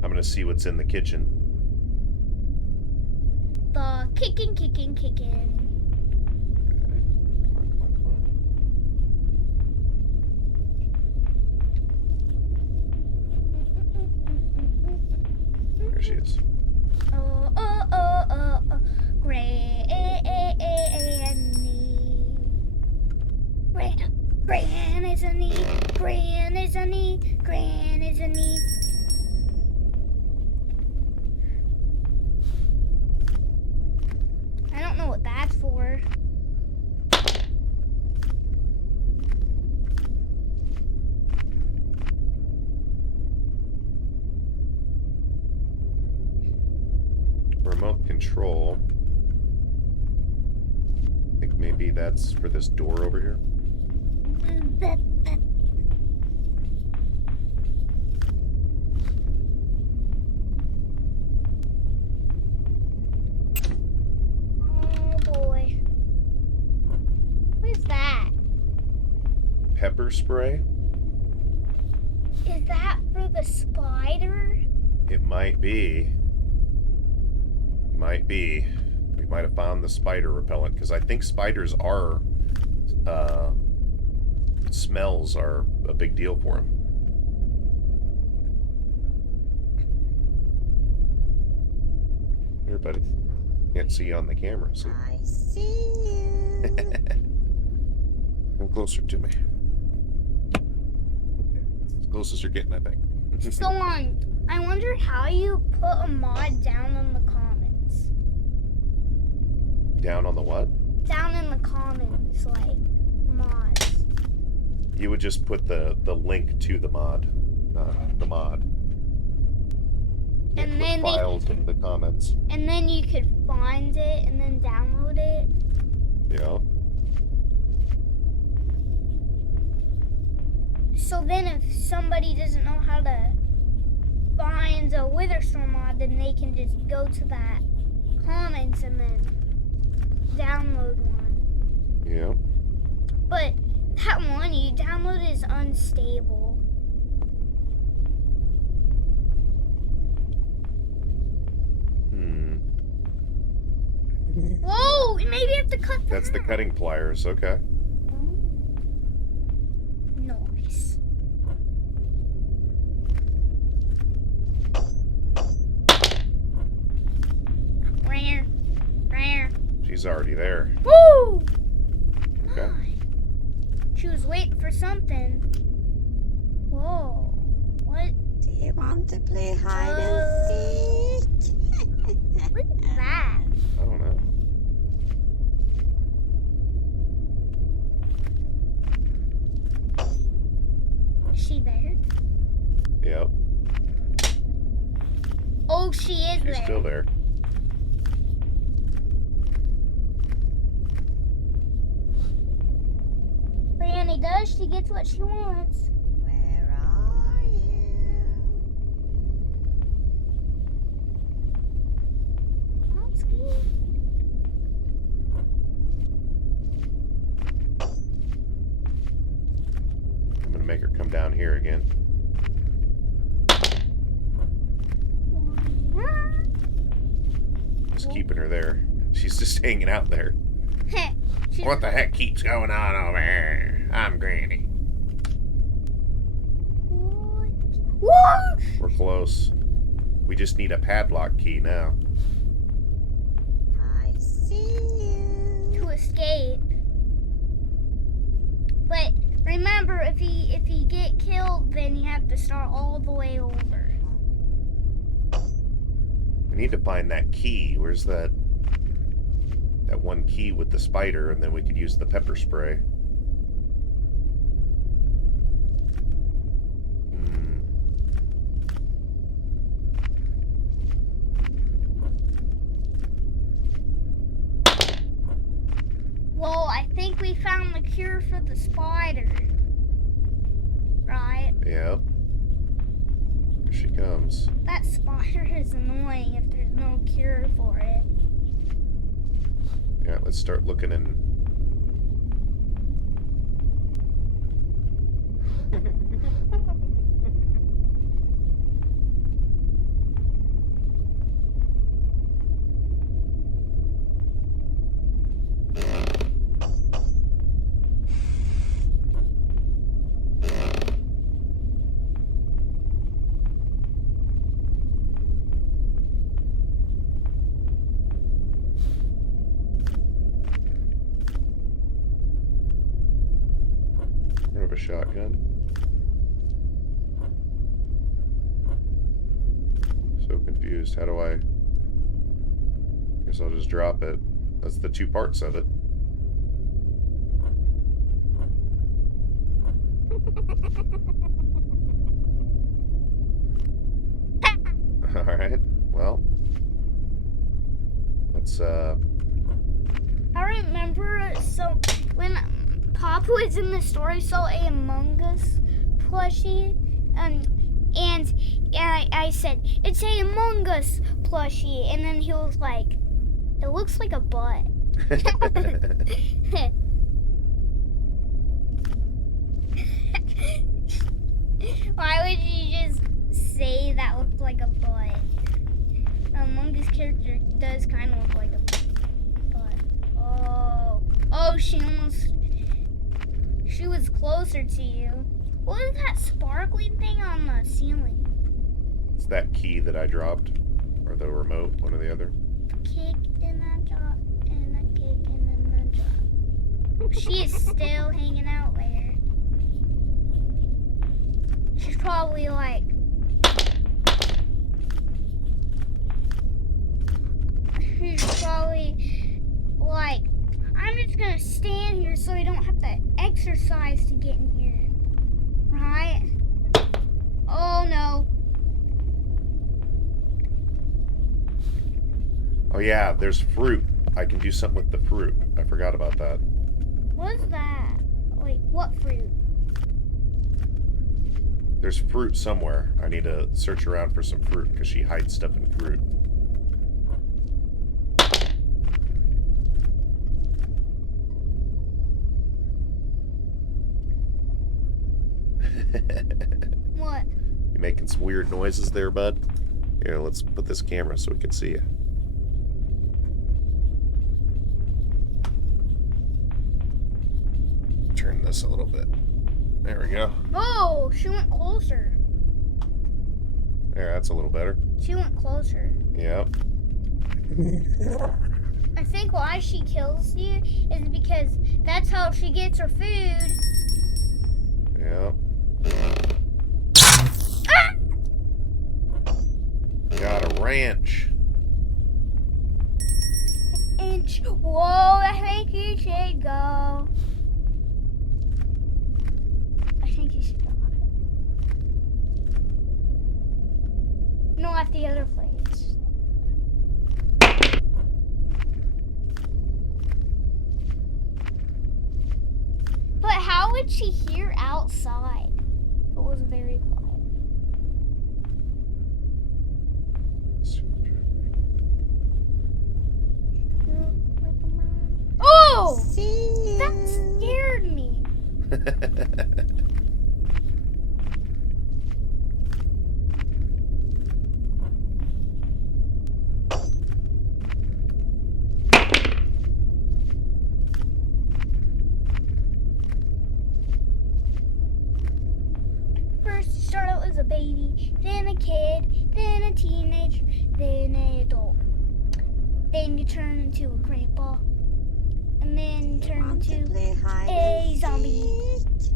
I'm gonna see what's in the kitchen. The kicking. Come on, come on, come on. There she is. Oh. Granny. Gran is a knee. Gran is a knee. Gran is a knee. I don't know what that's for. Remote control. I think maybe that's for this door over here. Oh boy. What is that? Pepper spray? Is that for the spider? It might be. Might be. We might have found the spider repellent, because I think spiders are, smells are a big deal for them. Here, buddy. Can't see you on the camera, so I see you. come closer to me. As close as you're getting, I think. So, I wonder how you put a mod down in the comments. Down on the what? Down in the comments, like, mods. You would just put the link to the mod. The mod. And Put then files in the comments. and then you could find it and then download it. Yeah. So then if somebody doesn't know how to find a Witherstorm mod, then they can just go to that comments and then download one. Yeah. But that one you download is unstable. Whoa! Maybe you have to cut that. That's the cutting pliers. Okay. Nice. Rare. Rare. She's already there. Woo! Okay. She was waiting for something. Whoa. What? Do you want to play hide and seek? What is that? I don't know. Is she there? Yep. Oh, she is She's there. still there. Granny does. She gets what she wants. Where are you? That's good. I'm gonna make her come down here again. Just keeping her there. She's just hanging out there. She's- What the heck keeps going on over here? I'm Granny. What? We're close. We just need a padlock key now. I see you. To escape. But remember, if you get killed, then you have to start all the way over. We need to find that key. Where's that one key with the spider, and then we could use the pepper spray. Well, I think we found the cure for the spider. Right? Yep. Here she comes. That spider is annoying if there's no cure for it. Yeah, let's start looking in. I have a shotgun. So confused. How do I... Guess I'll just drop it. That's the two parts of it. Alright, well. Let's, I remember, so when Papa was in the store, he saw a Among Us plushie, and I said, "It's a Among Us plushie," and then he was like, "It looks like a butt." Why would you just say that looked like a butt? Among Us character does kind of look like a butt. Oh, she was closer to you. What is that sparkling thing on the ceiling? It's that key that I dropped. Or the remote, one or the other. kick and a drop and a kick and then a drop. She is still hanging out there. She's probably like, I'm just gonna stand here so I don't have to exercise to get in here. Right? Oh no. Oh yeah, there's fruit. I can do something with the fruit. I forgot about that. What is that? Wait, what fruit? There's fruit somewhere. I need to search around for some fruit because she hides stuff in fruit. What? You making some weird noises there, bud? Here, let's put this camera so we can see you. Turn this a little bit. There we go. Oh, she went closer. There, that's a little better. She went closer. Yep. I think why she kills you is because that's how she gets her food. Yep. Ah! Got a ranch. Inch. Whoa, I think you should go. I think you should go. No, at the other place. But how would she hear outside? It was very quiet. Oh! See That you. scared me. First, you start out as a baby, then a kid, then a teenager, then an adult. Then you turn into a grandpa, and then you turn Want to into play hide a and zombie. seek?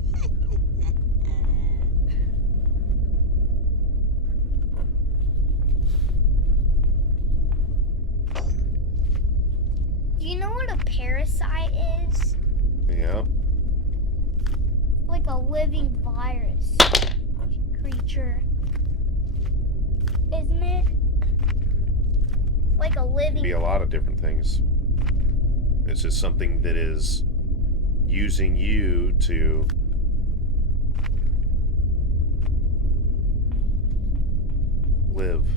Do you know what a parasite is? Yep. Like a living virus creature, isn't it? Like a Can living. be a lot of different things. It's just something that is using you to live.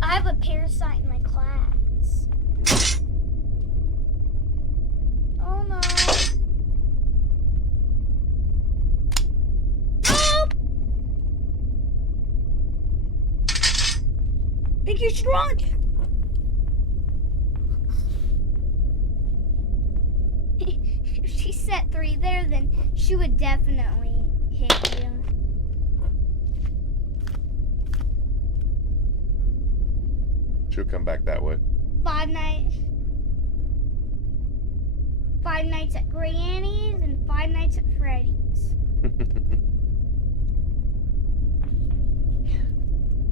I have a parasite in my class. Oh no. Oh! Think you should run. If she set 3 there, then she would definitely hit you. She'll come back that way. 5 nights. 5 nights at Granny's and 5 nights at Freddy's.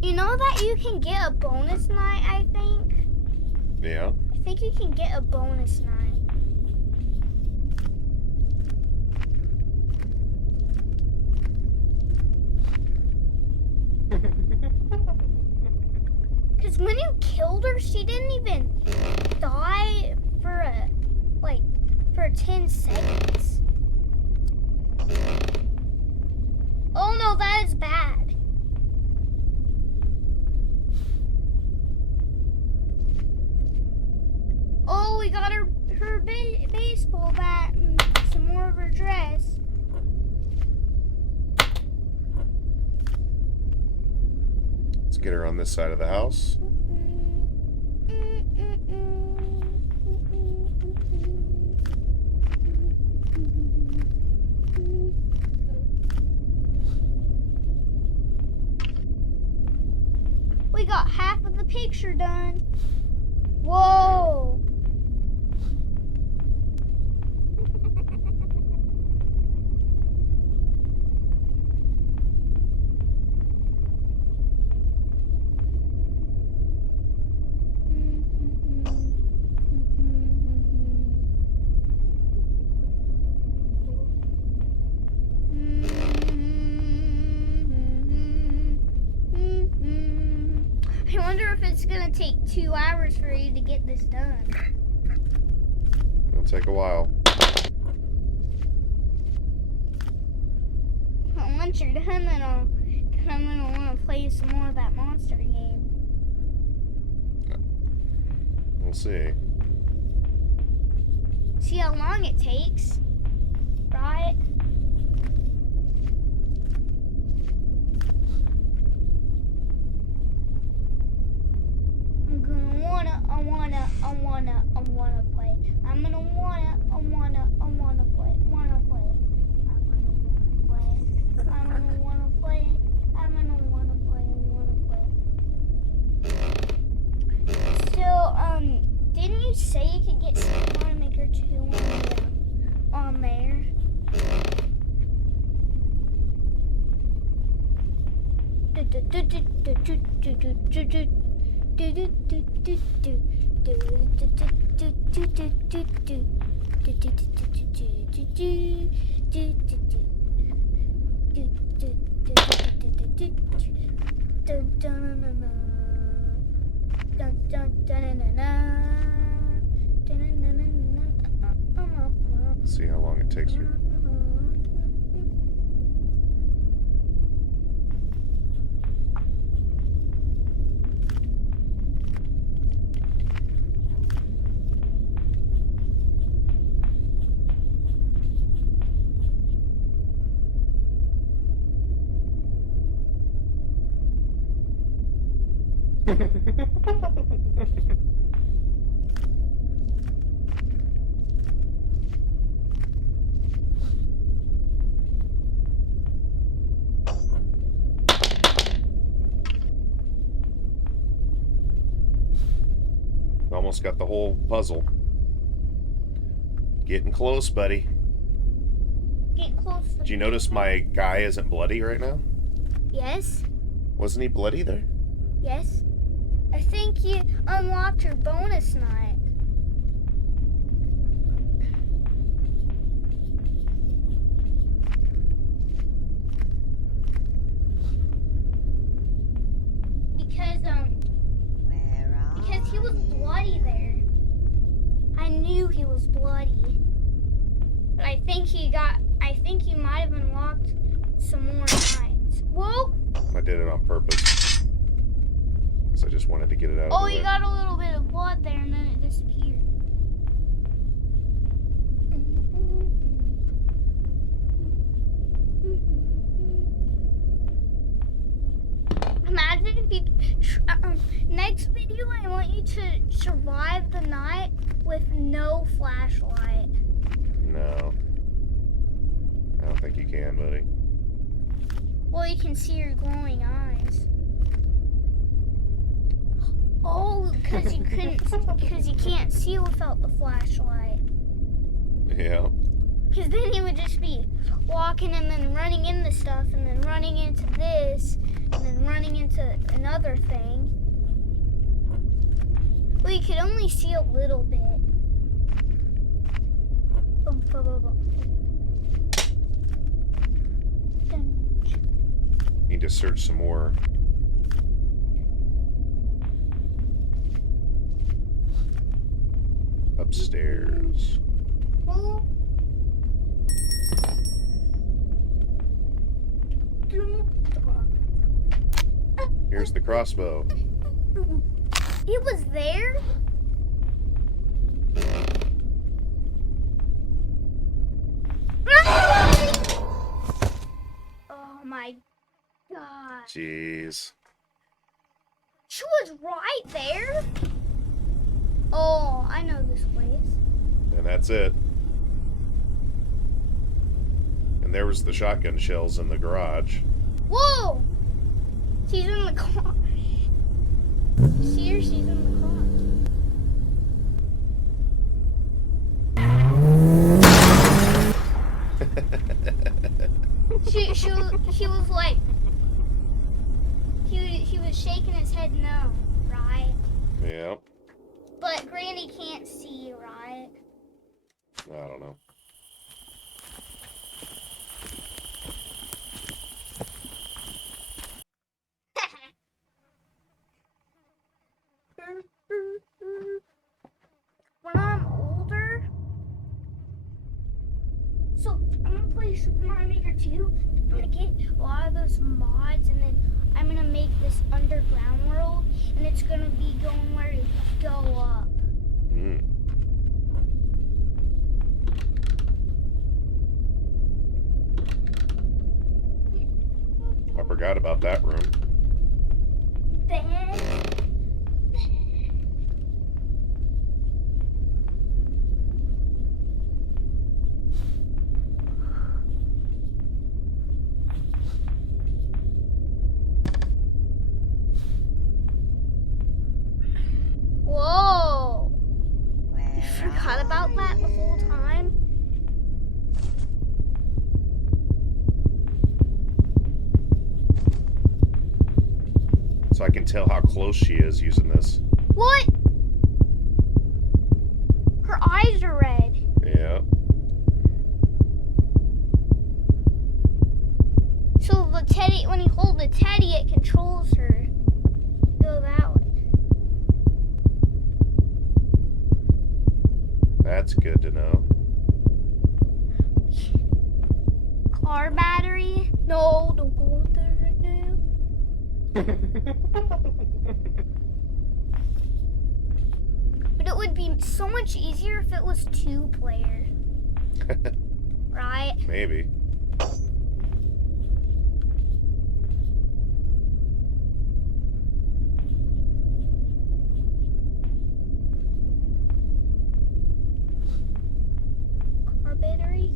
You know that you can get a bonus night, I think? Yeah. I think you can get a bonus night. Because when you killed her, she didn't even die for for 10 seconds. Oh no, that is bad. Oh, we got her baseball bat and some more of her dress. Let's get her on this side of the house. got half of the picture done. Whoa. I wonder if it's gonna take 2 hours for you to get this done. It'll take a while. Once you're done, then I'm gonna want to play some more of that monster game. We'll see. See how long it takes, right? I'm gonna wanna play. I'm gonna wanna play. I'm gonna wanna play. I'm gonna wanna play. I'm gonna wanna play. So, didn't you say you could get Super Maker 2 on there? See how long it takes her. Almost got the whole puzzle. Getting close, buddy. Get close. Did you notice my guy isn't bloody right now? Yes. Wasn't he bloody there? Yes. I think you unlocked your bonus night. Because he was bloody there. I knew he was bloody. But I think you might have unlocked some more nights. Whoa! I did it on purpose. Because I just wanted to get it out of the Oh, way. you got a little bit of blood there and then it disappeared. Imagine if you... next video, I want you to survive the night with no flashlight. No. I don't think you can, buddy. Well, you can see your glowing eyes. Oh, because you can't see without the flashlight. Yeah. Because then you would just be walking and then running into stuff and then running into this and then running into another thing. Well, you could only see a little bit. Boom, boom, boom, boom. Need to search some more. Upstairs. Well, Here's the crossbow. it was there? Oh my god. Jeez. She was right there? Oh, I know this place. And that's it. And there was the shotgun shells in the garage. Whoa! She's in the car. See her? She's in the car. She was like, he was shaking his head no, right? Yeah. But Granny can't see, right? I don't know. When I'm older, so I'm gonna play Super Mario Maker 2. I'm gonna get a lot of those mods, and then I'm gonna make this underground world, and it's gonna be going where you go up. Mm. I forgot about that room. Then whoa! You forgot about that the whole time? So I can tell how close she is using this. What? Her eyes are red. Yeah. So the teddy, when you hold the teddy, it controls her. Go that way. That's good to know. Car battery? No, don't go up there right now. But it would be so much easier if it was 2-player. Right? Maybe. Car battery?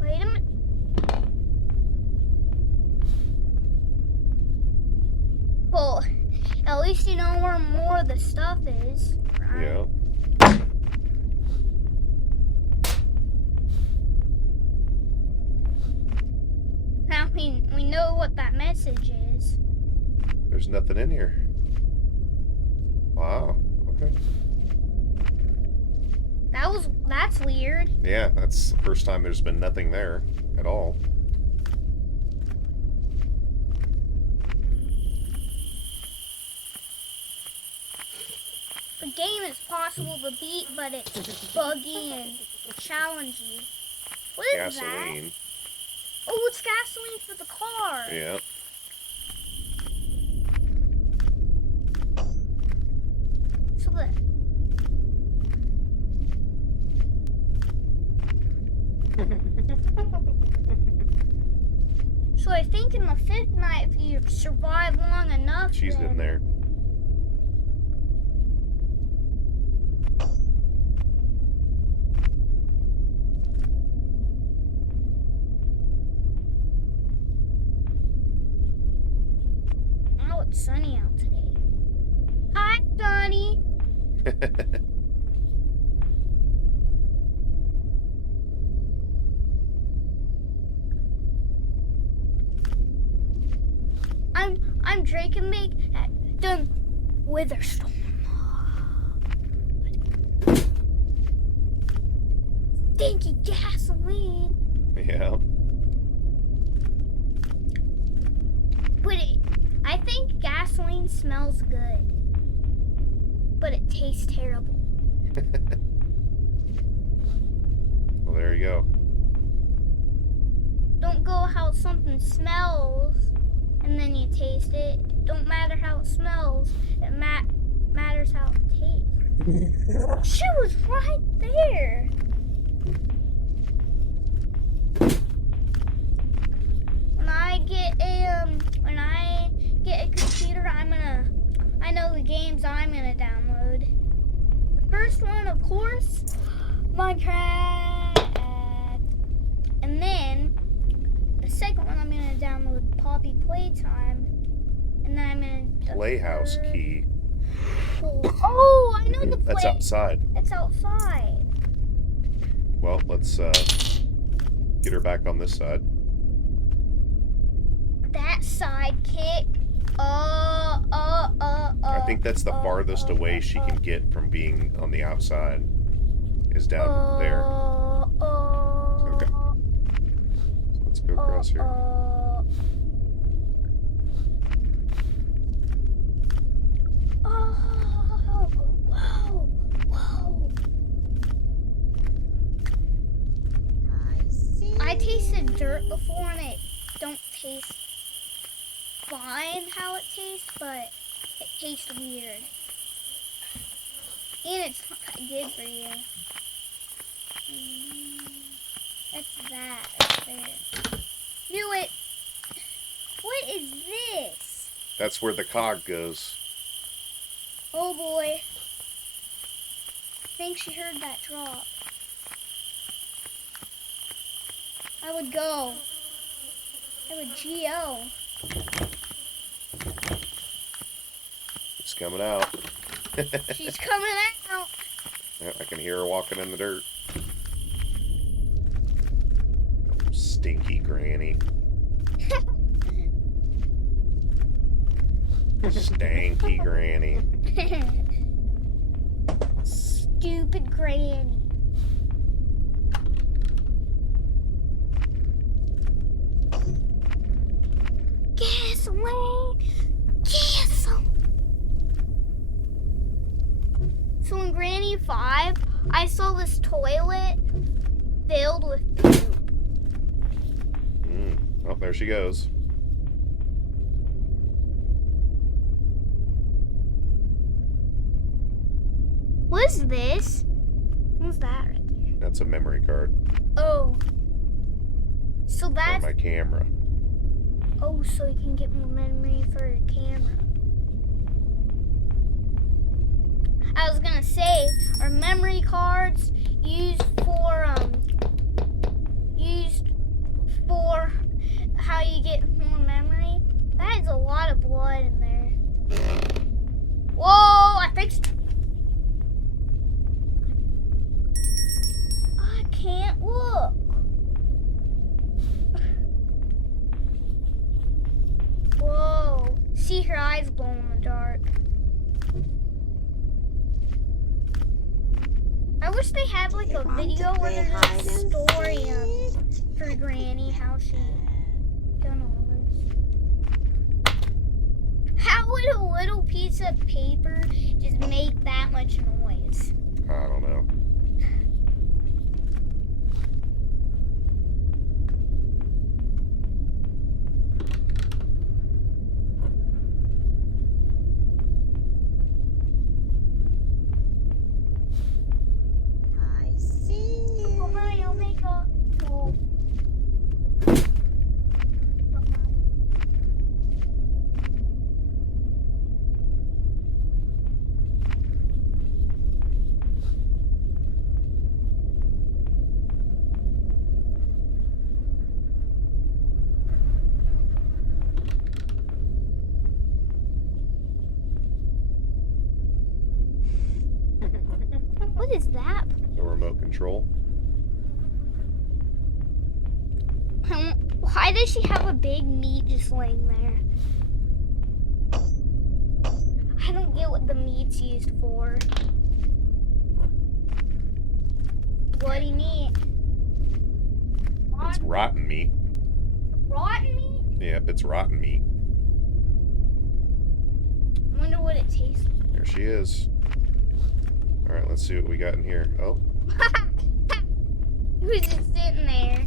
Wait a minute. Well, at least you know where more of the stuff is, right? Yeah. Now we know what that message is. There's nothing in here. Wow. Okay. That's weird. Yeah, that's the first time there's been nothing there at all. The game is possible to beat, but it's buggy and challenging. What is that? Gasoline. Oh, it's gasoline for the car. Yeah. So the So I think in the 5th night, if you survive long enough, She's then in there. Oh, it's sunny out today. Hi, Sunny. I'm Drake and Make at the Witherstorm. Stinky gasoline. Yeah. But I think gasoline smells good, but it tastes terrible. Well, there you go. Don't go how something smells and then you taste it. It don't matter how it smells. It matters how it tastes. She was right there. When I get a computer, I know the games I'm gonna download. The first one, of course, Minecraft, and then the second one I'm gonna download Poppy Playtime, And then I'm in the Playhouse third key. hole. Oh, I know the play. That's outside. It's outside. Well, let's get her back on this side. That sidekick. I think that's the farthest away she can get from being on the outside. Is down there. Okay. So let's go across here. Whoa. I see. I tasted dirt before and it don't taste fine how it tastes, but it tastes weird. And it's not that good for you. That's that right there. Knew it. What is this? That's where the cog goes. Oh boy. I think she heard that drop. I would go. I would GO. It's coming out. She's coming out. Yeah, I can hear her walking in the dirt. Stinky granny. Stanky granny. Stupid granny. Gasoline. So in Granny 5, I saw this toilet filled with poop. Oh, there she goes. What is this? What's that right there? That's a memory card Oh. So for that's... my camera. Oh, so you can get more memory for your camera. I was gonna say, are memory cards used for how you get more memory? That is a lot of blood in there. Whoa, I fixed. I can't look. Whoa, see her eyes glow in the dark. I wish they had like a video where there's a story for Granny, how she done all this. How would a little piece of paper just make that much noise? I don't know. I see you. Oh, Mario, make a. Oh. What is that? The remote control. Why does she have a big meat just laying there? I don't get what the meat's used for. Bloody meat. It's rotten meat. Rotten meat? Yep, it's rotten meat. I wonder what it tastes like. There she is. Alright, let's see what we got in here. Oh, It was just sitting there.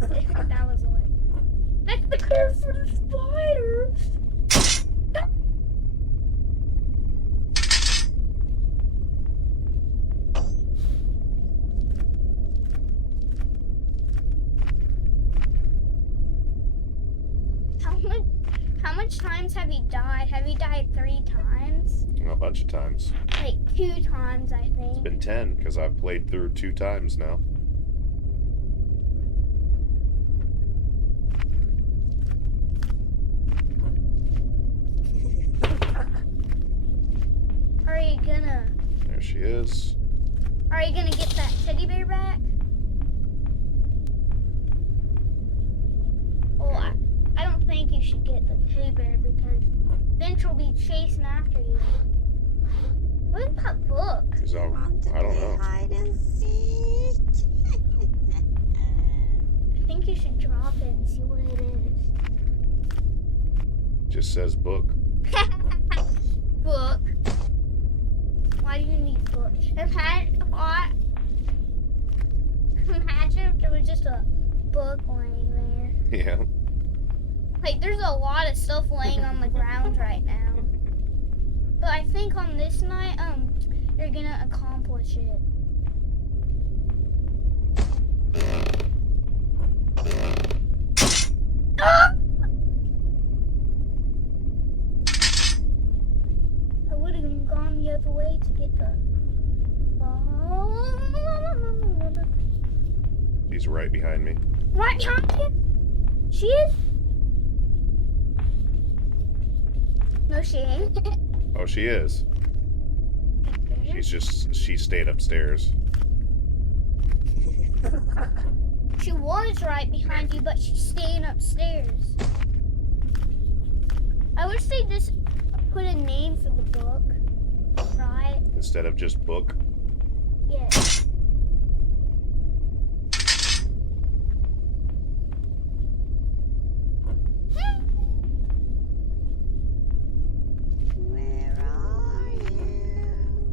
That was what. That's the curse for the spider. How much times have you died? Have you died 3 times? a bunch of times. Like 2 times, I think. It's been 10 because I've played through 2 times now. There she is. Are you gonna get that teddy bear back? Well, I don't think you should get the teddy bear because then she'll be chasing after you. What is that book? He's all, Want to I don't play know. hide and seek? I think you should drop it and see what it Just says book. is. Book. Why do you need book? Imagine if there was just a book laying there. Yeah. Like, there's a lot of stuff laying on the ground right now. But I think on this night, you're gonna accomplish it. Ah! I would have gone the other way to get the. She's right behind me. Right behind you? She is? No, she ain't. Oh, she is. She stayed upstairs. She was right behind you, but she's staying upstairs. I wish they just put a name for the book, right? Instead of just book. Yeah. Where are you?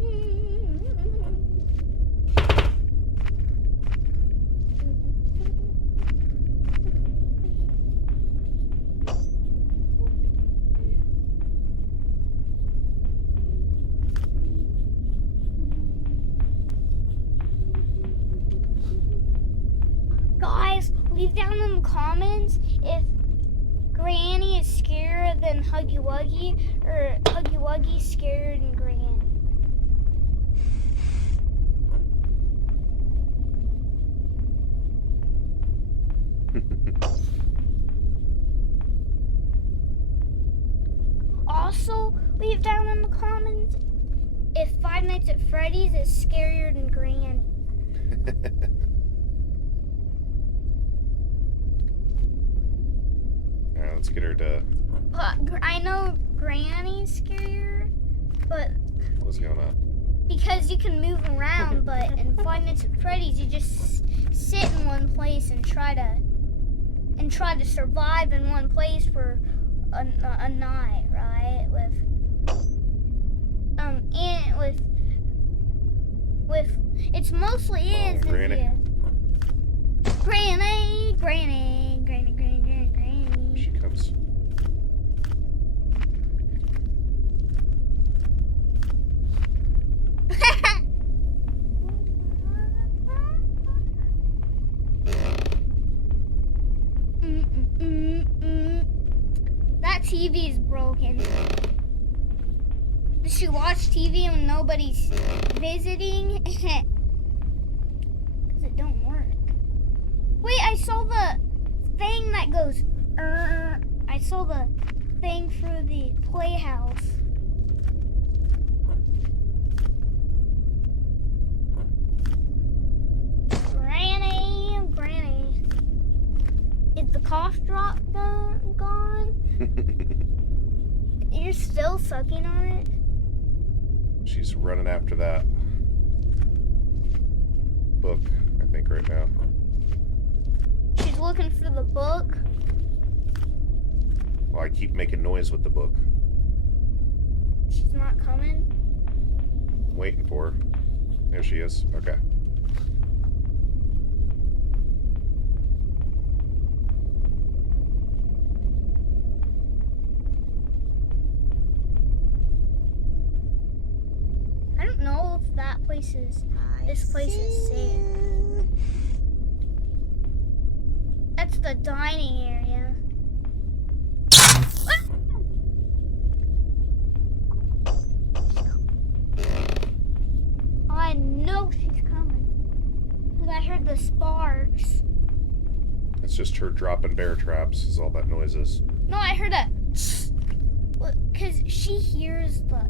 Guys, leave down in the comments if Granny is scarier than Huggy Wuggy or Huggy Wuggy scarier than Granny. Also, leave down in the comments if Five Nights at Freddy's is scarier than Granny. Alright, let's get her to. I know Granny's scarier, but What's going on? because you can move around, but in Five Nights at Freddy's, you just sit in one place and try to survive in one place for a night, right? With it's mostly is Oh, Granny. Granny. She comes. That TV is broken. Does she watch TV when nobody's visiting? Because it don't work. Wait, I saw the thing that goes. I saw the thing for the playhouse. Granny. Is the cough drop gone? You're still sucking on it? She's running after that book, I think, right now. She's looking for the book. Well, I keep making noise with the book. She's not coming. I'm waiting for her. There she is. Okay. I don't know if that place is. This place is safe. You. That's the dining area. I know she's coming. Because I heard the sparks. It's just her dropping bear traps, is all that noise is. No, I heard a. Because she hears the.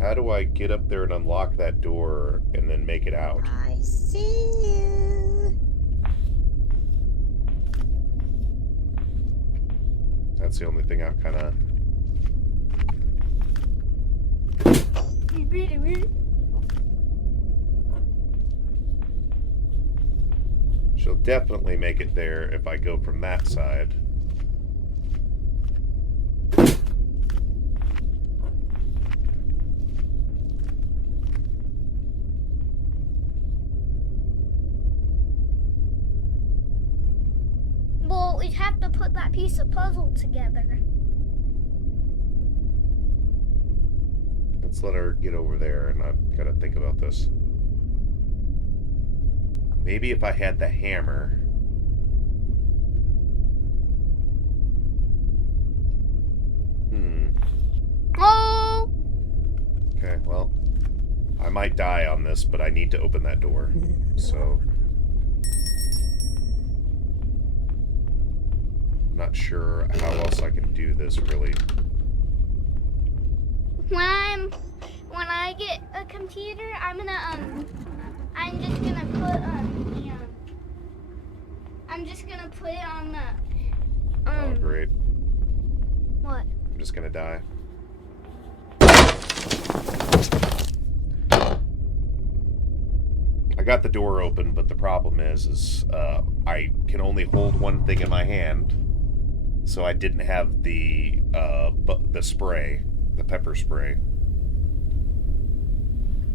How do I get up there and unlock that door and then make it out? I see you. That's the only thing I'm kind of... She'll definitely make it there if I go from that side. Well, we'd have to put that piece of puzzle together. Let's let her get over there, and I've got to think about this. Maybe if I had the hammer... Oh! Okay, well, I might die on this, but I need to open that door. So... I'm not sure how else I can do this, really. When I get a computer, I'm just gonna put I'm just gonna put it on the Oh, great. What? I'm just gonna die. I got the door open, but the problem is I can only hold one thing in my hand, so I didn't have the spray, the pepper spray.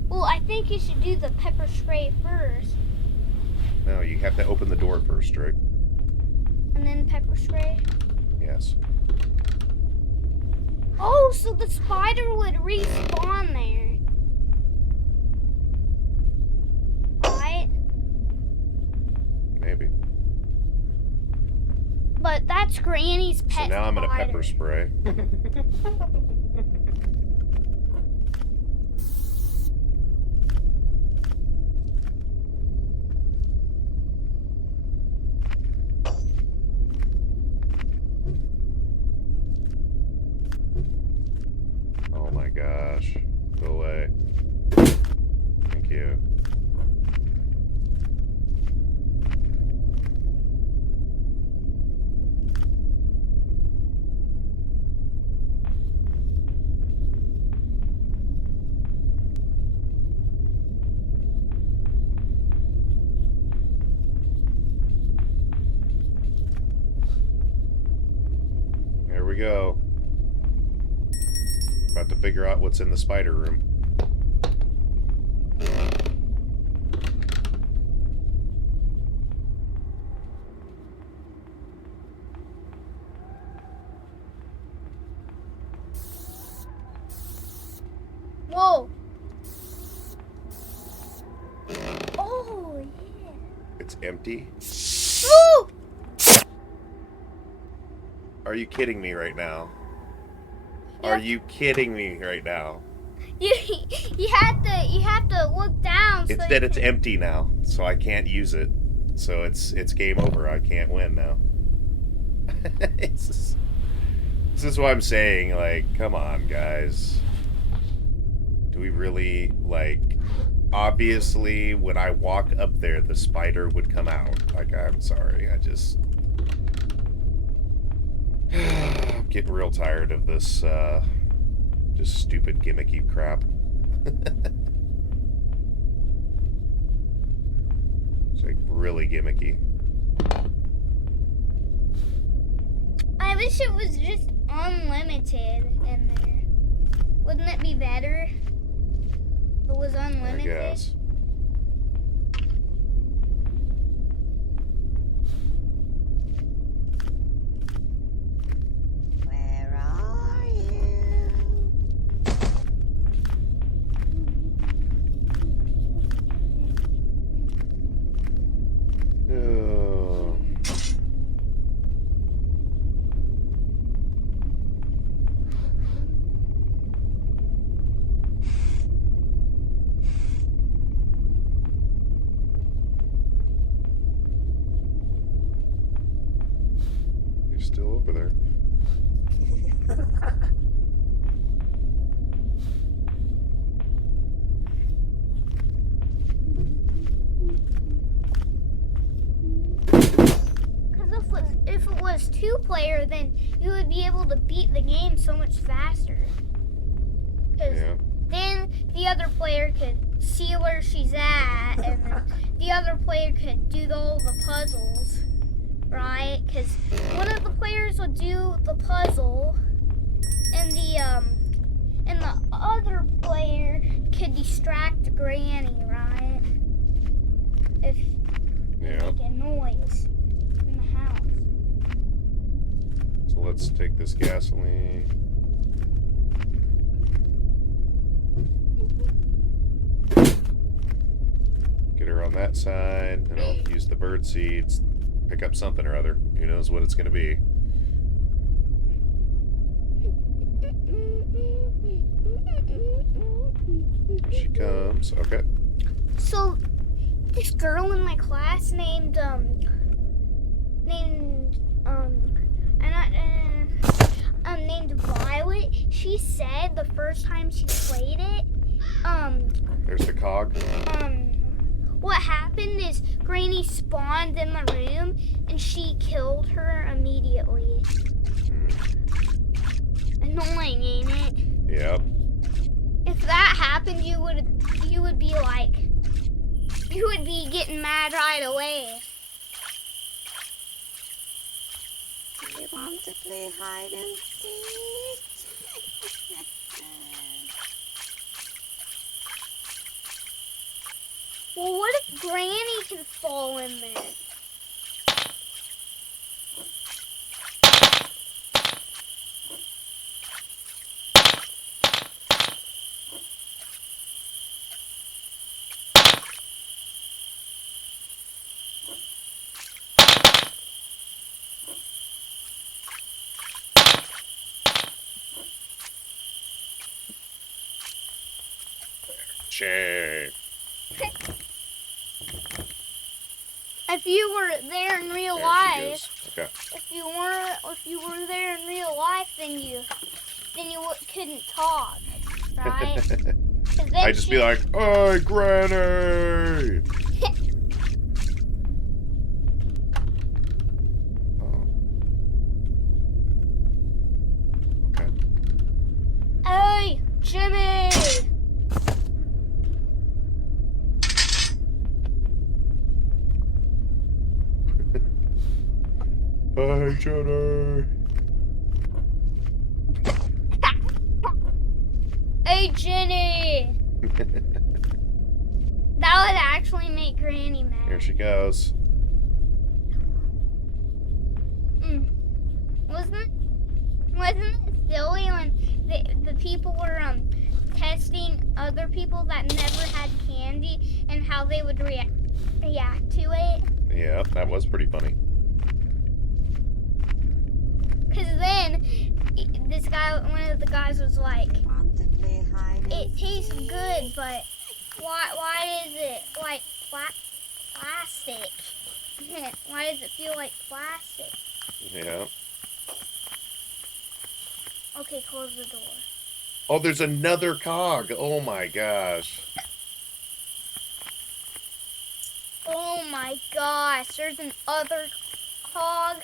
Well, I think you should do the pepper spray first, No, you have to open the door first, Drake. and then pepper spray. Yes. Oh, so the spider would respawn there. Right? Maybe. But that's Granny's pet So now I'm gonna spider. pepper spray. Oh my gosh. Go away. Thank you. There we go. About to figure out what's in the spider room. Whoa. Oh, yeah. It's empty? Ooh! Are you kidding me right now? Are you kidding me right now? You have to look down. So Instead, you it's can- empty now, so I can't use it. So it's game over. I can't win now. This is what I'm saying. Like, come on, guys. Do we really, like... Obviously, when I walk up there, the spider would come out. Like, I'm sorry. I just... I'm getting real tired of this, just stupid gimmicky crap. It's like really gimmicky. I wish it was just unlimited in there. Wouldn't it be better if it was I unlimited? guess. Where are you? Oh. You're still over there. 2-player, then you would be able to beat the game so much faster. Because Yeah. then the other player could see where she's at, and then the other player could do all the puzzles, right? Because one of the players would do the puzzle, and the other player could distract Granny, right? If Yeah. make a noise in the house. So let's take this gasoline. Get her on that side, and I'll use the bird seeds. Pick up something or other. Who knows what it's going to be? Here she comes. Okay. So, this girl in my class named Violet, she said the first time she played it, There's the cog. what happened is Granny spawned in the room and she killed her immediately. Annoying, ain't it? Yep. If that happened, you would be like, you would be getting mad right away. Do you want to play hide and seek? Well, what if Granny can fall in there? Shame. If you were there in real There she life, goes. Okay. if you were there in real life, then you couldn't talk, right? 'Cause then I just be like, "Hey, Granny!" Oh. Okay. Hey, Jimmy! Hey, Jenny. Hey, Jenny! That would actually make Granny mad. Here she goes. Wasn't it silly when the people were testing other people that never had candy and how they would react to it? Yeah, that was pretty funny. Because then one of the guys was like, Want to play hide and it tastes good, but why is it like plastic? Why does it feel like plastic? Yeah. Okay, close the door. Oh, there's another cog. Oh my gosh. Oh my gosh, there's an other hog.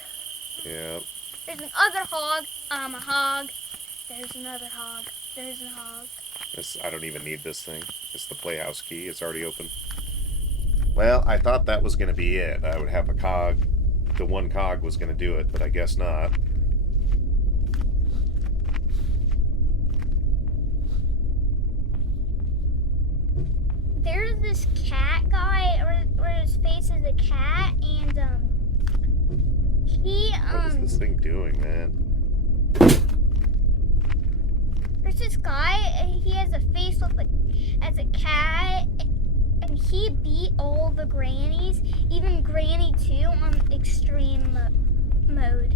Yeah. There's an other hog. I'm a hog. There's another hog. There's a hog. I don't even need this thing. It's the playhouse key. It's already open. Well, I thought that was going to be it. I would have a cog. The one cog was going to do it, but I guess not. There's this cat guy, where his face is a cat, and he What is this thing doing, man? there's this guy. He has a face as a cat, and he beat all the grannies, even Granny 2 on extreme mode.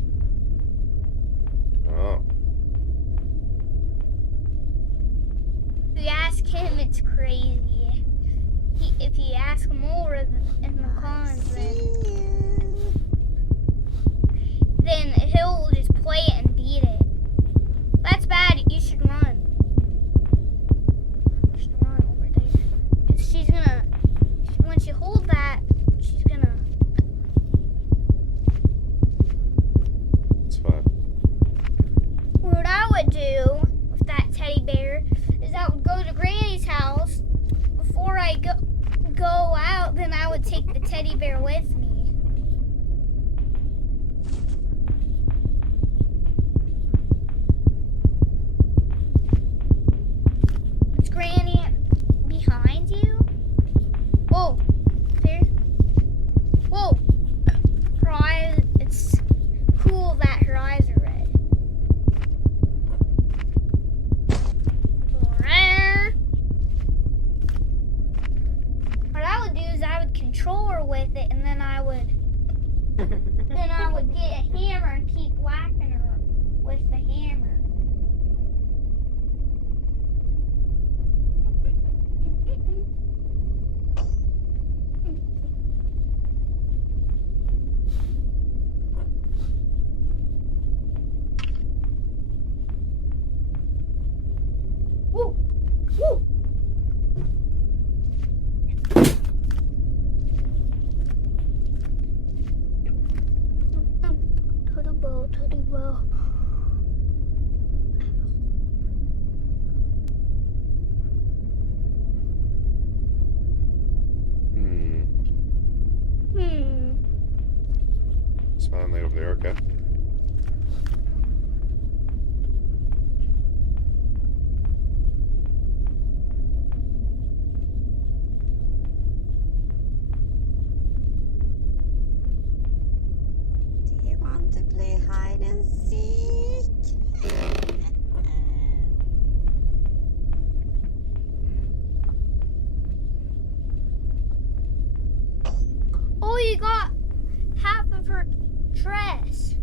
Oh. If you ask him, it's crazy. If you ask more in the comments, then he'll just play it and beat it. That's bad. You should run. You should run over there. 'Cause she's gonna, when she hold that, she's gonna. go out, then I would take the teddy bear with me. Is Granny behind you? Whoa, there. Whoa, her eyes. It's cool that her eyes are red. What I would do is I would control her with it, and then I would get a hammer and keep whacking her with the hammer. Woo! Woo! Teddy bear. It's finally over there, okay. Do you want to play hide and seek? Oh, you got half of her dress.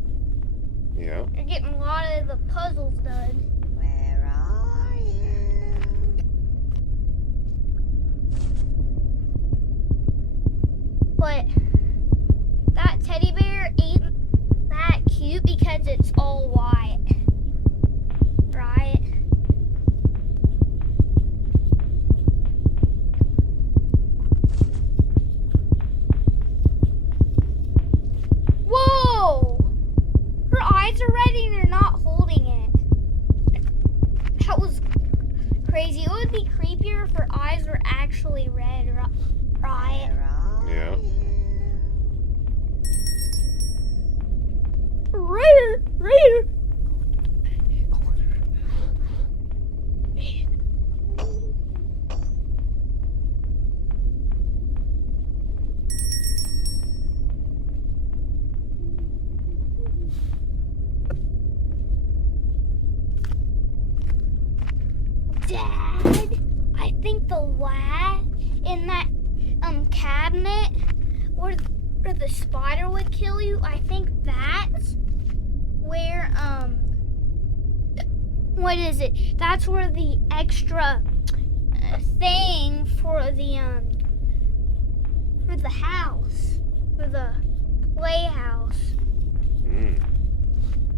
Yeah. You're getting a lot of the puzzles done. Where are you? But that teddy bear ain't that cute because it's all white. Right? Whoa! Her eyes are red and you're not holding it. That was crazy. It would be creepier if her eyes were actually red, right? Where are Yeah. you? Right. Dad, I think the lad in that cabinet where the spider would kill you, I think that's where what is it? That's where the extra thing for the house, for the playhouse,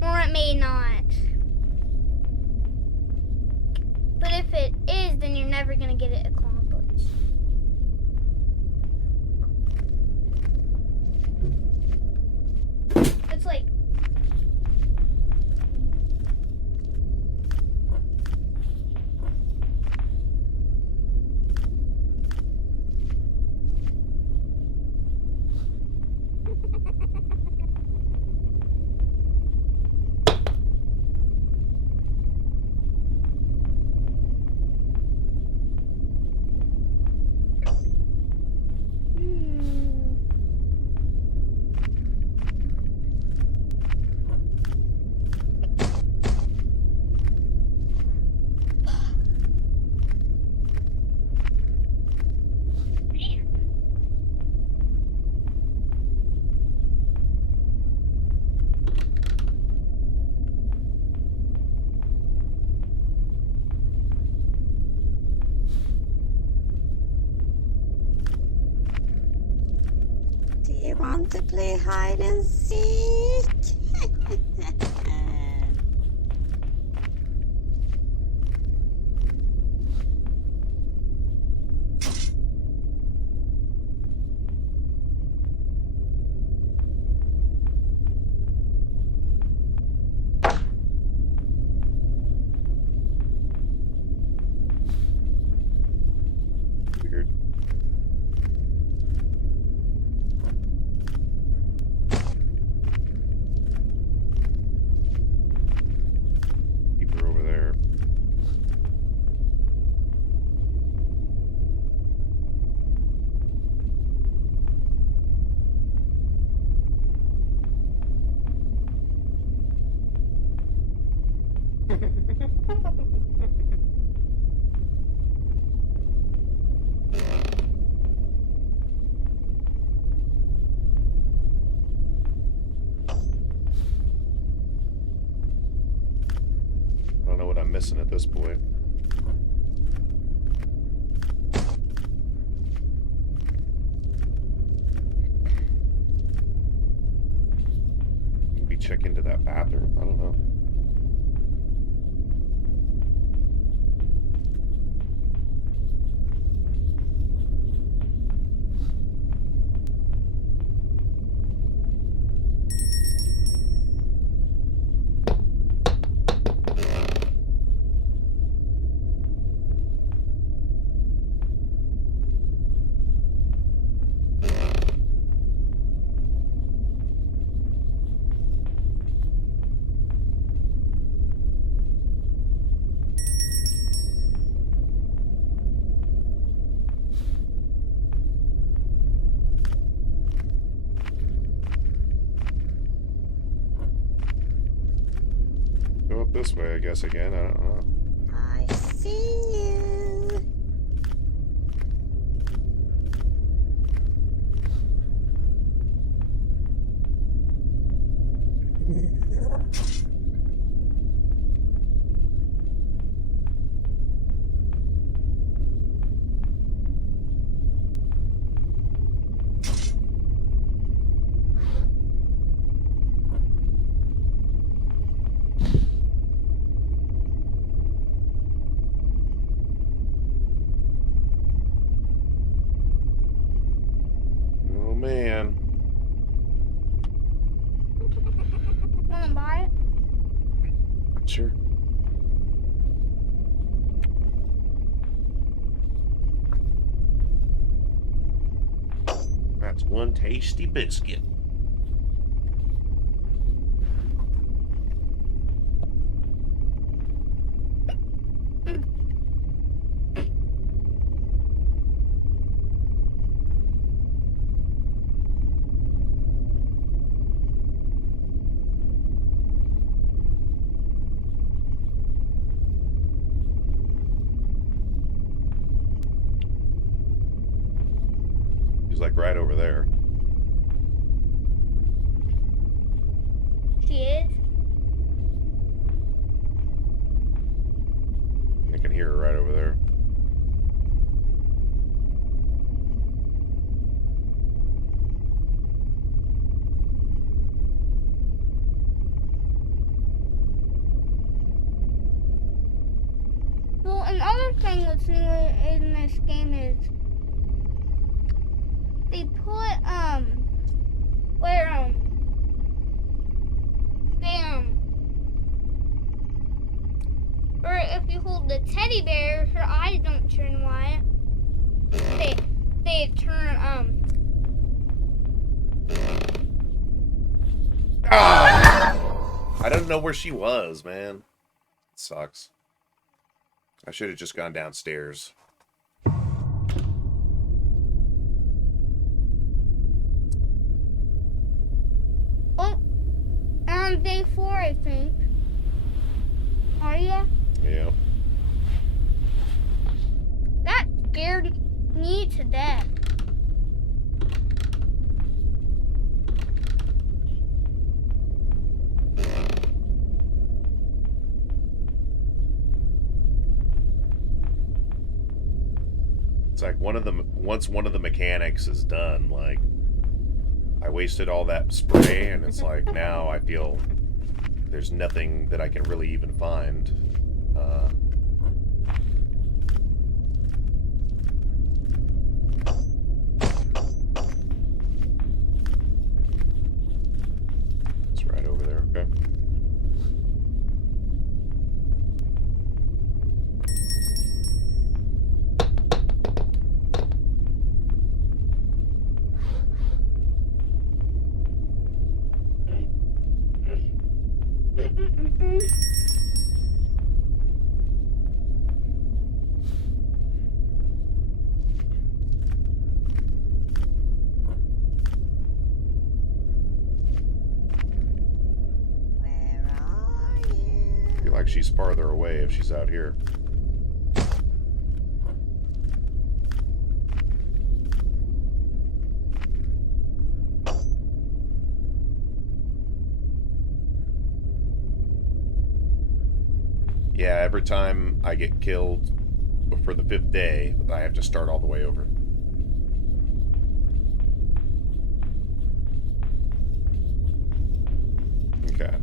or it may not. But if it is, then you're never gonna get it accomplished. It's like Do you want to play hide and seek? Weird. guessing at this point. Maybe check into that bathroom. I don't know. Go up this way, I guess, again. I don't know. I see you. Oh, man. Wanna buy it? Sure. That's one tasty biscuit. He's like right over there. She is. I can hear her right over there. Well, another thing that's new in this game is they put where or if you hold the teddy bear, her eyes don't turn white. They turn Ah! I don't know where she was, man. It sucks. I should have just gone downstairs. oh, on day 4, I think. Are ya? Yeah. That scared me to death. It's like once one of the mechanics is done, like I wasted all that spray and it's like now I feel there's nothing that I can really even find. It's right over there, okay. Where are you? I feel like she's farther away if she's out here. Yeah, every time I get killed for the 5th day, I have to start all the way over. Okay.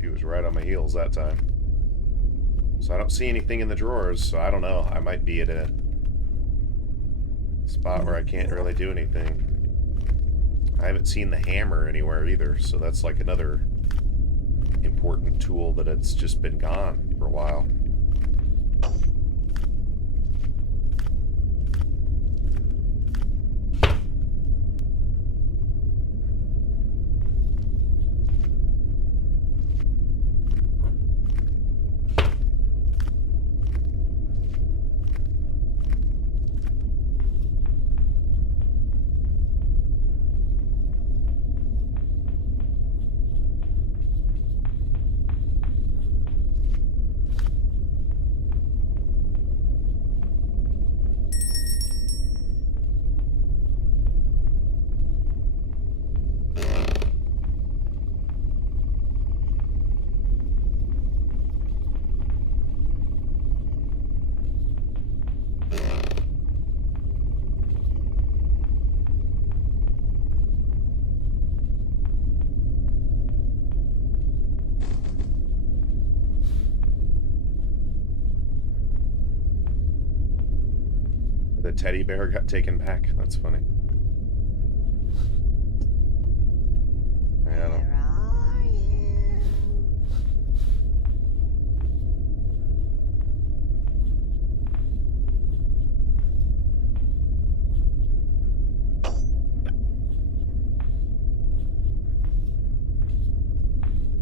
He was right on my heels that time. So I don't see anything in the drawers, so I don't know. I might be at a spot where I can't really do anything. I haven't seen the hammer anywhere either, so that's like another important tool that it's just been gone for a while. The teddy bear got taken back. That's funny. Yeah, I don't... Where are you?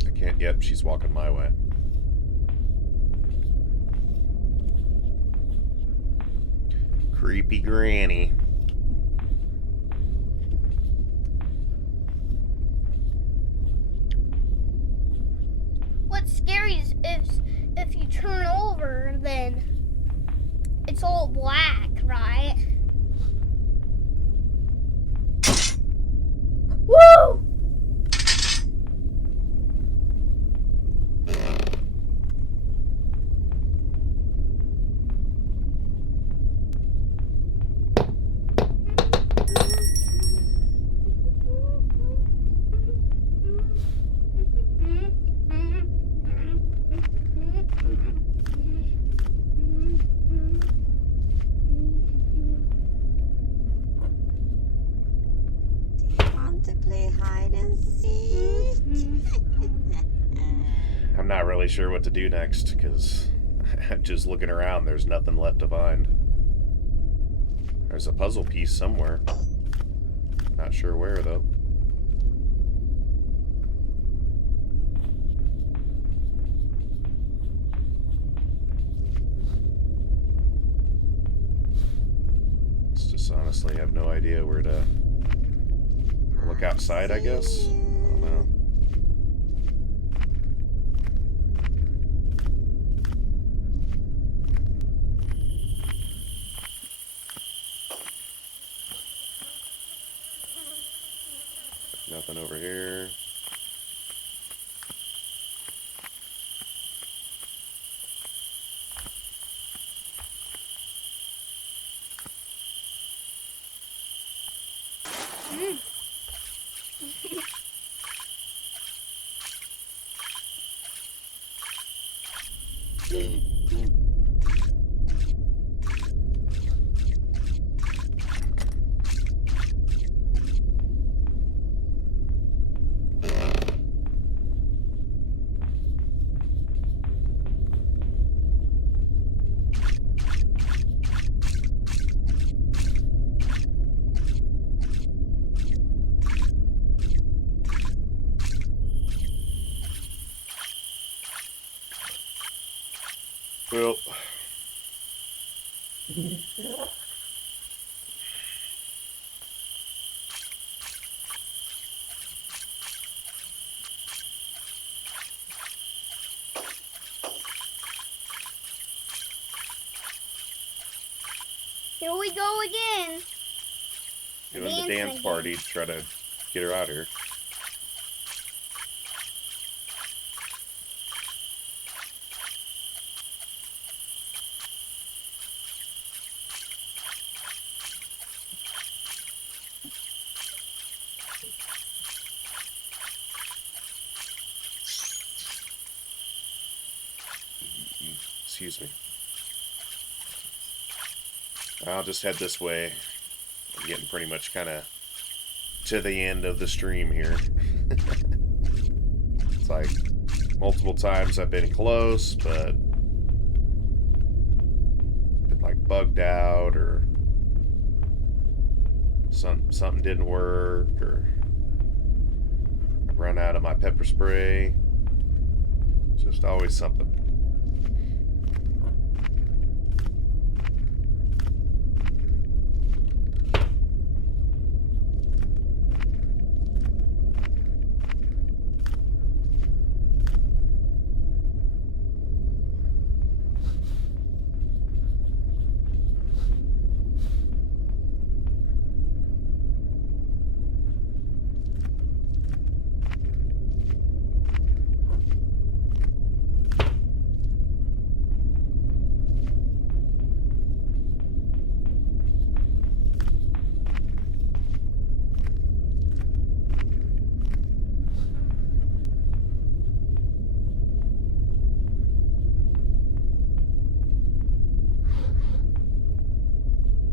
I can't. Yep, she's walking my way. Creepy granny. What's scary is if you turn over, then it's all black, right? Woo! Do you want to play hide and seek? I'm not really sure what to do next because I'm just looking around. There's nothing left to find. There's a puzzle piece somewhere. Not sure where though. Just honestly have no idea where to look outside, I guess. I don't know. Nothing over here. Well, Here we go again. doing the Dancing dance again. party to try to get her out here. Excuse me. I'll just head this way. I'm getting pretty much kind of to the end of the stream here. It's like multiple times I've been close, but been like bugged out or something didn't work or I run out of my pepper spray. It's just always something.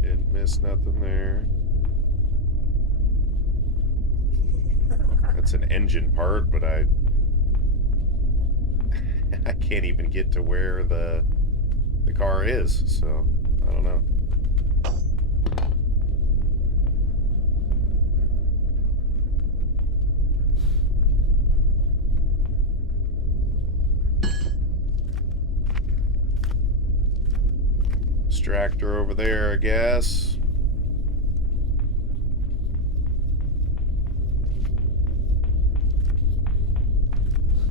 Didn't miss nothing there. That's an engine part, but I can't even get to where the car is, so I don't know. Extractor over there, I guess.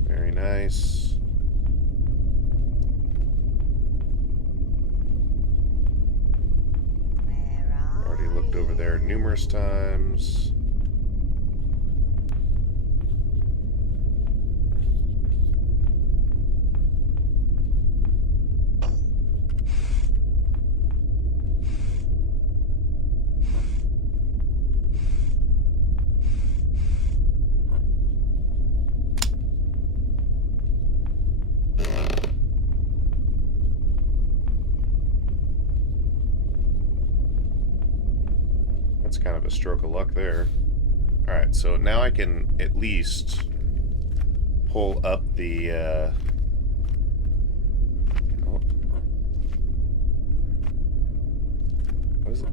Very nice. Where are Already looked over there numerous times. That's kind of a stroke of luck there. Alright, so now I can at least pull up the oh. What is it?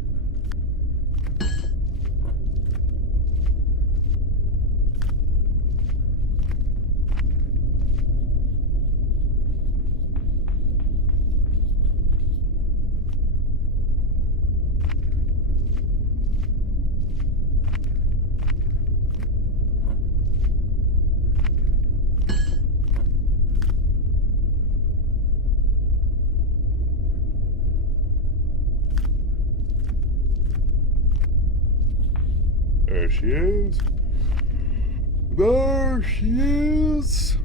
There she is. There she is.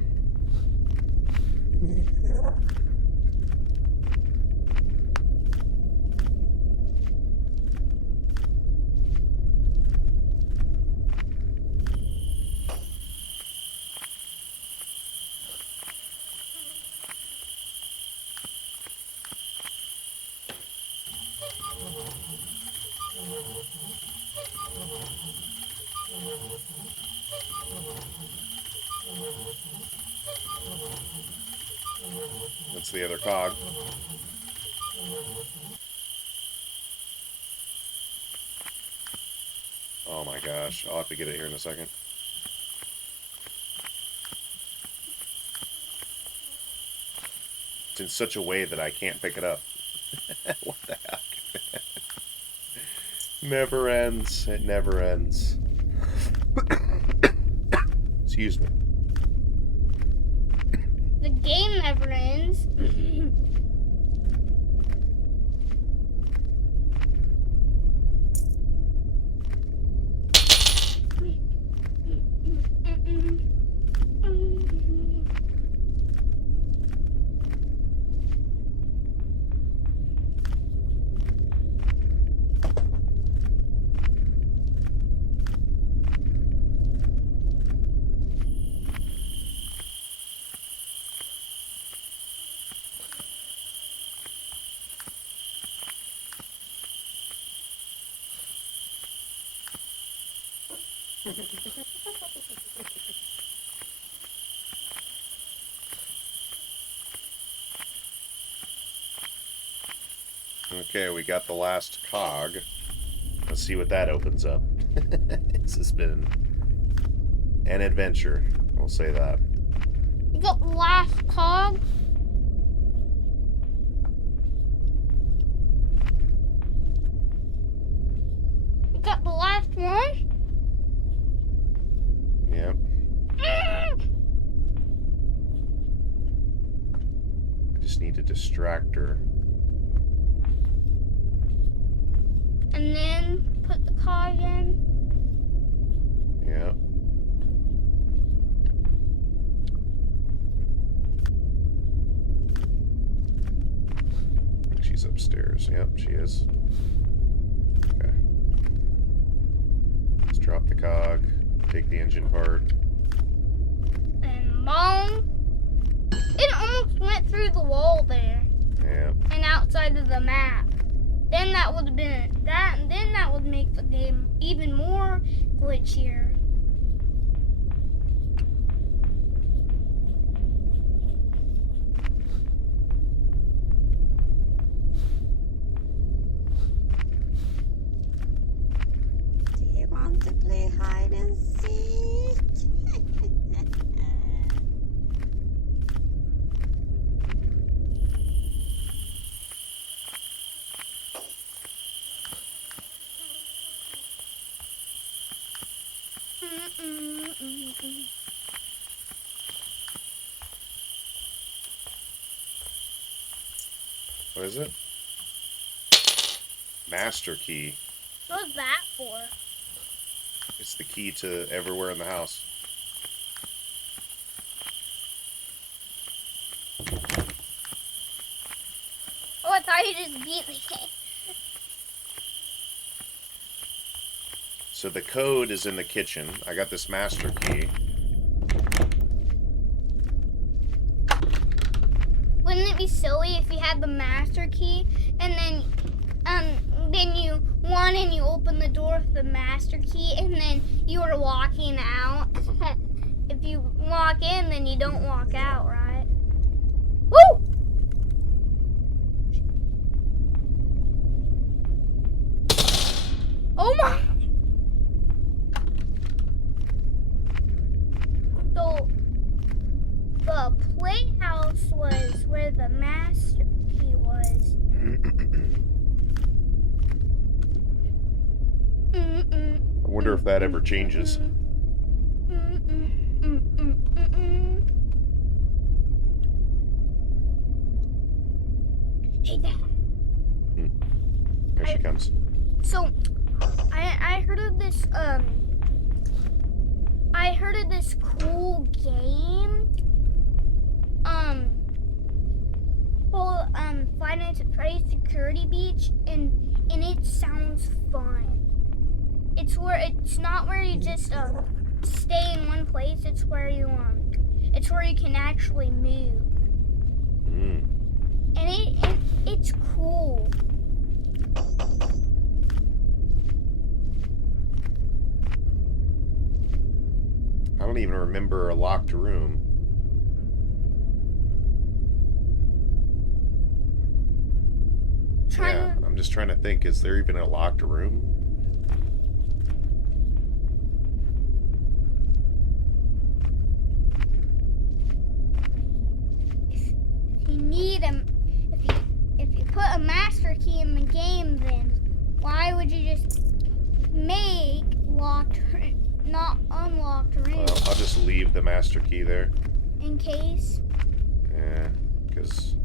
That's the other cog. Oh my gosh, I'll have to get it here in a second. It's in such a way that I can't pick it up. What the heck? Never ends. It never ends. Excuse me. The game never ends. Okay, we got the last cog. Let's see what that opens up. This has been an adventure. We'll say that. You got the last cog. You got the last one. Yep. I just need to distract her. And then put the cog in. Yep. She's upstairs. Yep, she is. Okay. Let's drop the cog. Take the engine part. And boom. It almost went through the wall there. Yep. And outside of the map. Then that would have been that, and then that would make the game even more glitchier. Do you want to play hide and seek? What is it? Master key. What's that for? It's the key to everywhere in the house. Oh, I thought you just beat the game. So the code is in the kitchen. I got this master key. Wouldn't it be silly if you had the master key and then you won and you open the door with the master key and then you were walking out? If you walk in, then you don't walk out, right? Woo! Oh my! So the playhouse was where the master key was. I wonder if that ever changes. Hey, Dad. There she comes. So, I heard of this cool game called Five Nights at Freddy's Security Beach, and it sounds fun. It's not where you just stay in one place. It's where you can actually move, and it's cool. I don't even remember a locked room. Yeah, I'm just trying to think, is there even a locked room? If you need key to, if you put a master key in the game, then why would you just make locked, not unlocked rooms Well, I'll just leave the master key there. in case? Yeah, because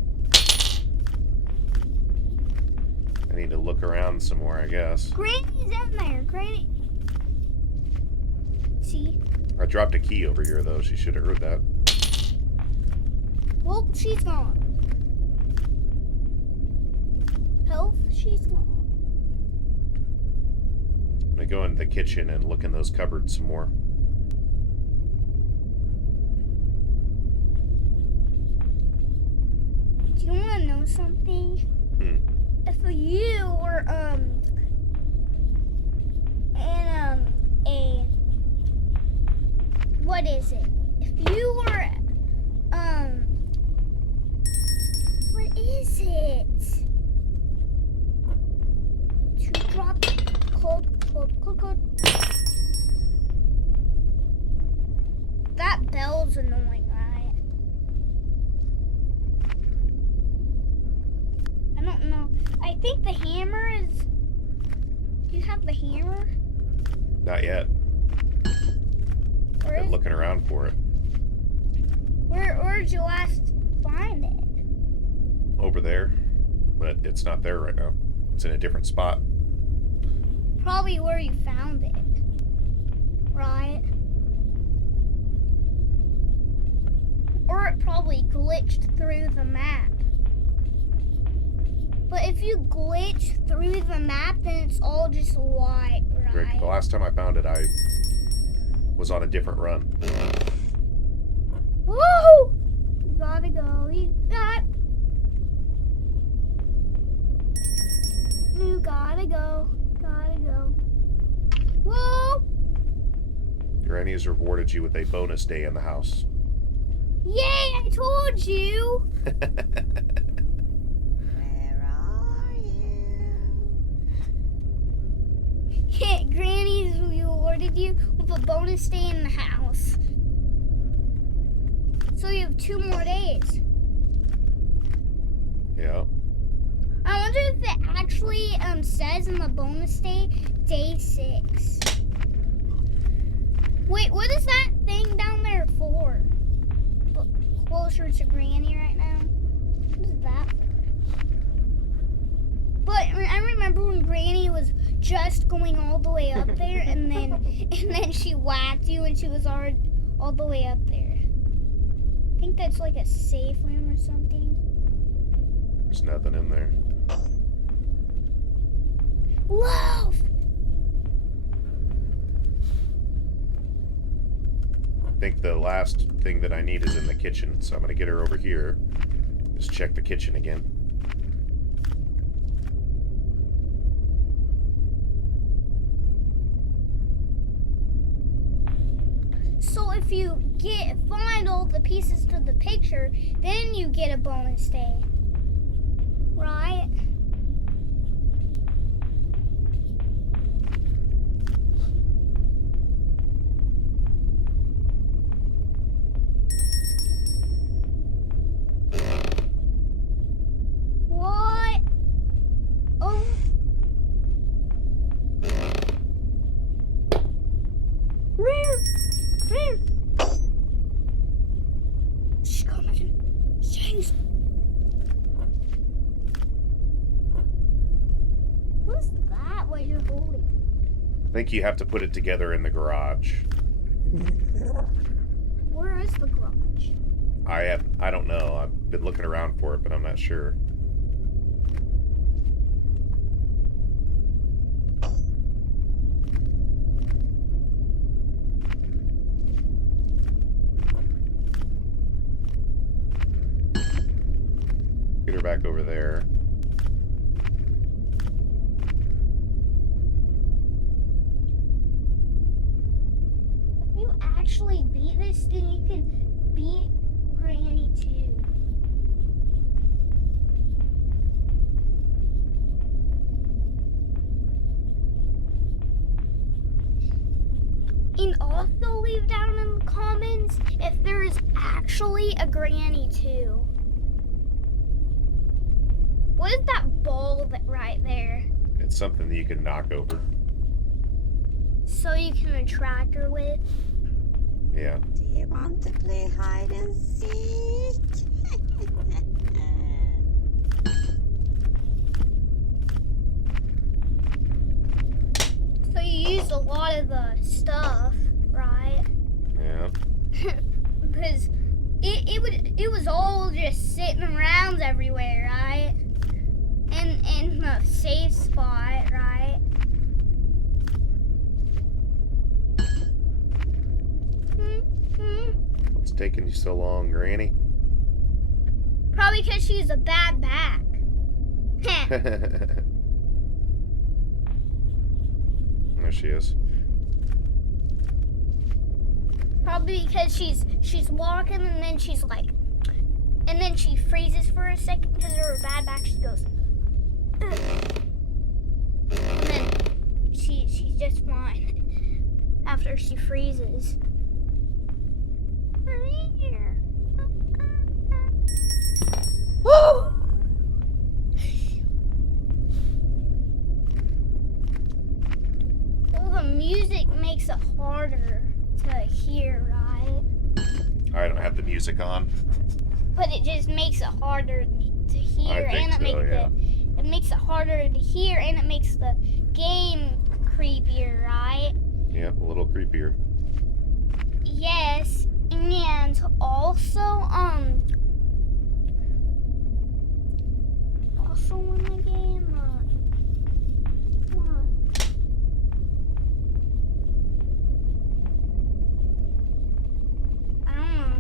I need to look around some more, I guess. Granny's in there. Granny. See? I dropped a key over here, though. She should have heard that. Well, she's gone. Health, she's gone. I'm gonna go into the kitchen and look in those cupboards some more. Do you want to know something? Hmm. If you were in a what is it? If you were what is it? To drop code. That bell's annoying, right? I don't know. I think the hammer is. Do you have the hammer? Not yet. Where Been is? looking around for it. Where'd you last find it? Over there, but it's not there right now. It's in a different spot. Probably where you found it. Right? Or it probably glitched through the map. But if you glitch through the map, then it's all just white, Rick, the right? last time I found it, I was on a different run. Woo! You gotta go. You gotta go. Gotta go. Whoa! Granny has rewarded you with a bonus day in the house. Yay! I told you. Where are you? Granny's rewarded you with a bonus day in the house. So you have 2 more days. Yeah. I wonder if it actually says in the bonus day 6. Wait, what is that thing down there for? Closer to Granny right now. What is that for? But I remember when Granny was just going all the way up there, and then she whacked you, and she was already all the way up there. I think that's like a safe room or something. There's nothing in there. Loaf! I think the last thing that I need is in the kitchen, so I'm gonna get her over here. Just check the kitchen again. So if you find all the pieces to the picture, then you get a bonus day. Right? What? Oh. Rear. She's coming. Jeez. What's that? What you're holding? I think you have to put it together in the garage. Where is the garage? I don't know. I've been looking around for it, but I'm not sure. Get her back over there. If you actually beat this, then you can beat Granny too. And also leave down in the comments if there is actually a Granny 2. What is that ball that right there? It's something that you can knock over. So you can attract her with? Yeah. Do you want to play hide and seek? So you used a lot of the stuff, right? Yeah. Because it was all just sitting around everywhere, right? In the safe spot, right? What's taking you so long, Granny? Probably because she's a bad back. There she is. Probably because she's walking and then she's like, and then she freezes for a second because of her bad back. She goes, "Ugh." And then she's just fine after she freezes. Woo! Well, the music makes it harder to hear, right? I don't have the music on. But it just makes it harder to hear, I think and it makes it harder to hear, and it makes the game creepier, right? Yep, a little creepier. Yes, and also in the game, what? I don't know.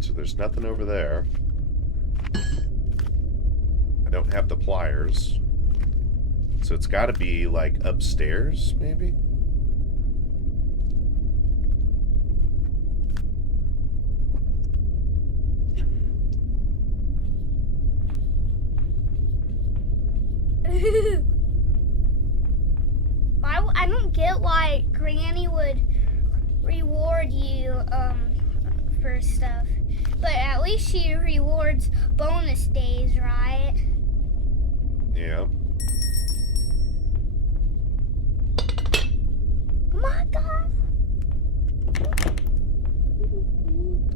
So there's nothing over there. I don't have the pliers. So it's got to be like upstairs, maybe? I don't get why Granny would reward you for stuff, but at least she rewards bonus days, right? Yeah. Oh my God!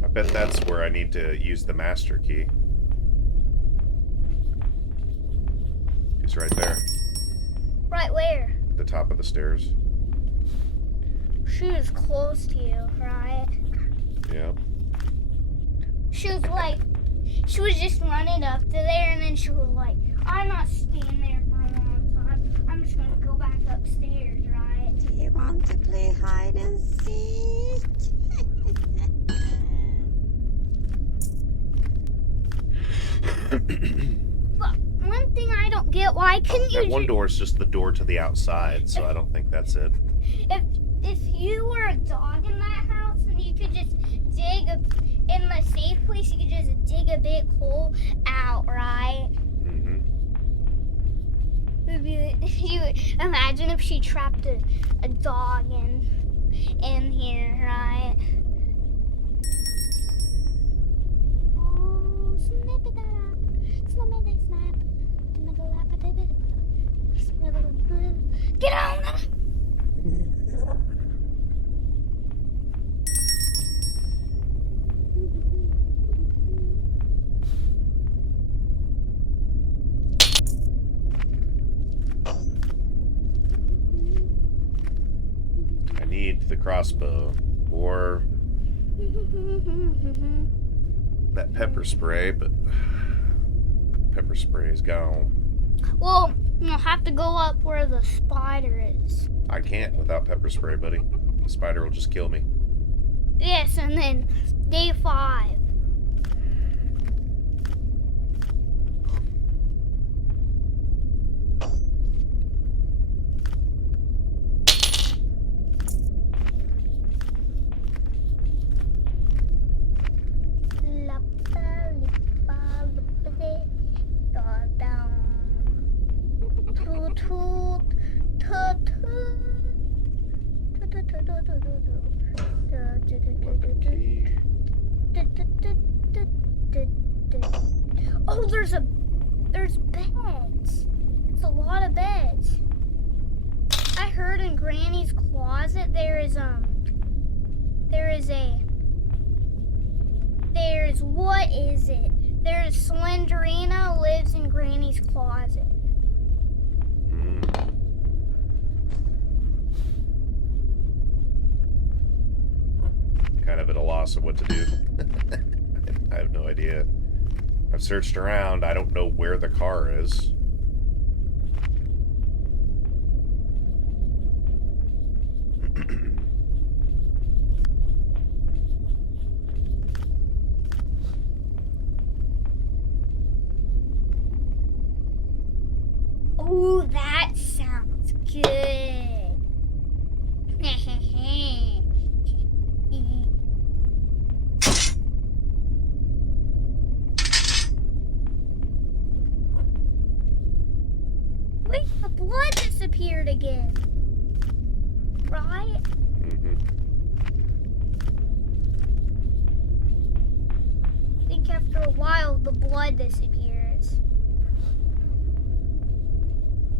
I bet that's where I need to use the master key. She's right there. Right where? At the top of the stairs. She was close to you, right? Yeah. She was just running up to there, and then she was like, I'm not staying there for a long time. I'm just gonna go back upstairs, right? Do you want to play hide and seek? But one thing I don't get, why couldn't you That one door is just the door to the outside, so I don't think that's it. if you were a dog in that house and you could just dig in the safe place, you could just dig a big hole out, right? Mm-hmm. You imagine if she trapped a dog in here, right? Oh, get on! need the crossbow or that pepper spray, but pepper spray is gone. Well, you'll have to go up where the spider is. I can't without pepper spray, buddy. The spider will just kill me. Yes, and then day 5. Oh, there's beds. It's a lot of beds. I heard in Granny's closet there's what is it? There's Slenderina lives in Granny's closet. Kind of at a loss of what to do. I have no idea. I've searched around. I don't know where the car is. Oh, that sounds good. Wait, the blood disappeared again. Right? I think after a while the blood disappears.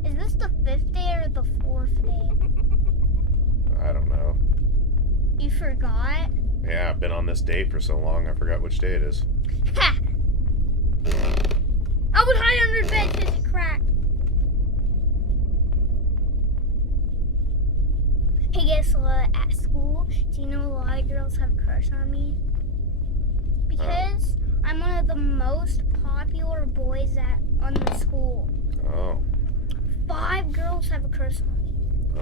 Is this the 5th day or the 4th day? I don't know. You forgot? Yeah, I've been on this day for so long, I forgot which day it is. Ha! I would hide under the bed because it cracked. Hey, guess what? At school, do you know a lot of girls have a crush on me? Because I'm one of the most popular boys on the school. Oh. 5 girls have a crush on me.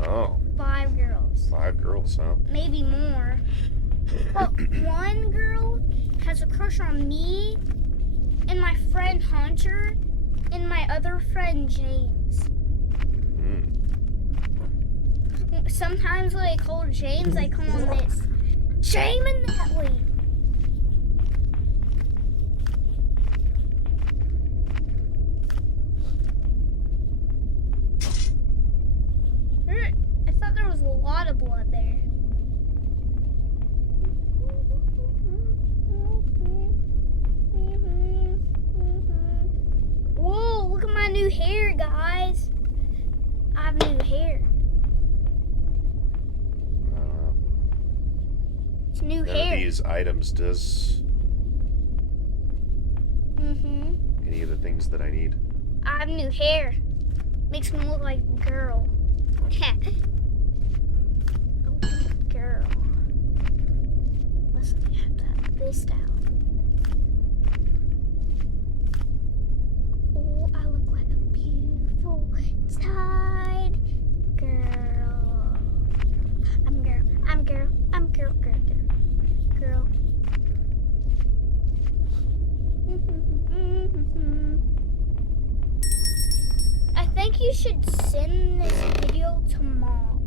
Oh. 5 girls. 5 girls, huh? Maybe more. But one girl has a crush on me and my friend Hunter and my other friend James. Sometimes when I call James, I call him this. Shame in that way. I thought there was a lot of blood there. Whoa, look at my new hair, guys. I have new hair. It's new None hair. of these items does any of the things that I need. I have new hair. Makes me look like a girl. Girl. Let's have to have this down. Oh, I look like a beautiful tide girl. I'm girl. I'm girl. I'm girl. Girl. Girl. I think you should send this video to Mom.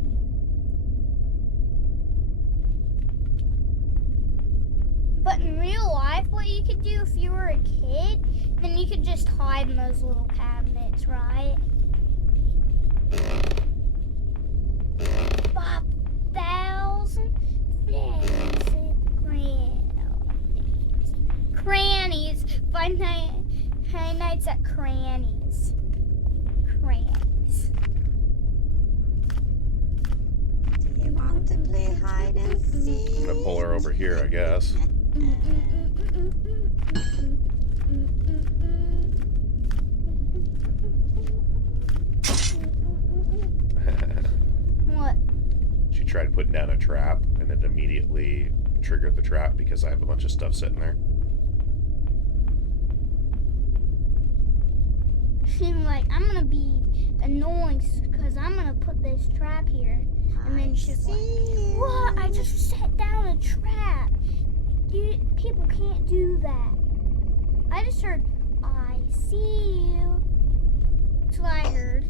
But in real life, what you could do if you were a kid, then you could just hide in those little cabinets, right? 5,000 things at Crannies. Five nights at Crannies. Crannies. Do you want to play hide and seek? I'm gonna pull her over here, I guess. What? She tried putting down a trap, and it immediately triggered the trap because I have a bunch of stuff sitting there. She's like, I'm gonna be annoying because I'm gonna put this trap here. And then she's like, what? I just set down a trap. People can't do that. I just heard, I see you. That's what I heard.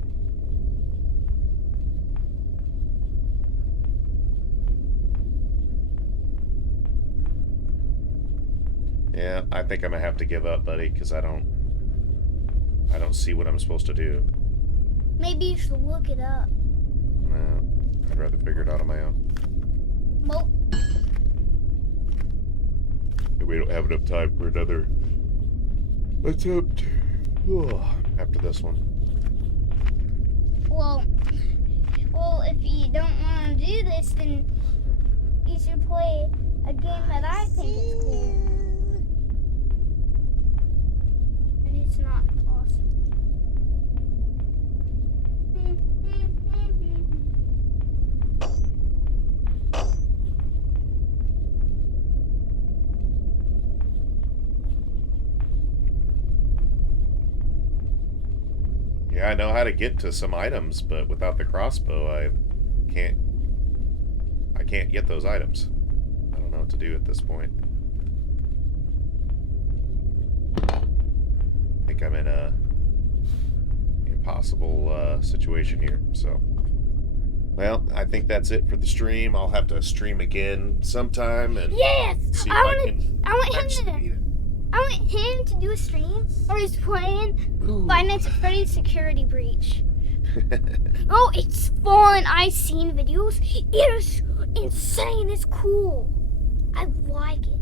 Yeah, I think I'm gonna have to give up, buddy, because I don't see what I'm supposed to do. Maybe you should look it up. No, I'd rather figure it out on my own. Well, We don't have enough time for another attempt after this one. well, if you don't want to do this, then you should play a game that I think is cool. And it's not awesome. Yeah, I know how to get to some items, but without the crossbow, I can't get those items. I don't know what to do at this point. I think I'm in a impossible situation here, so. Well, I think that's it for the stream. I'll have to stream again sometime and Yes! see if I I want can actually... him to do a stream where he's playing Five Nights at Freddy's Security Breach. Oh, it's fun. I've seen videos. It is insane. It's cool. I like it.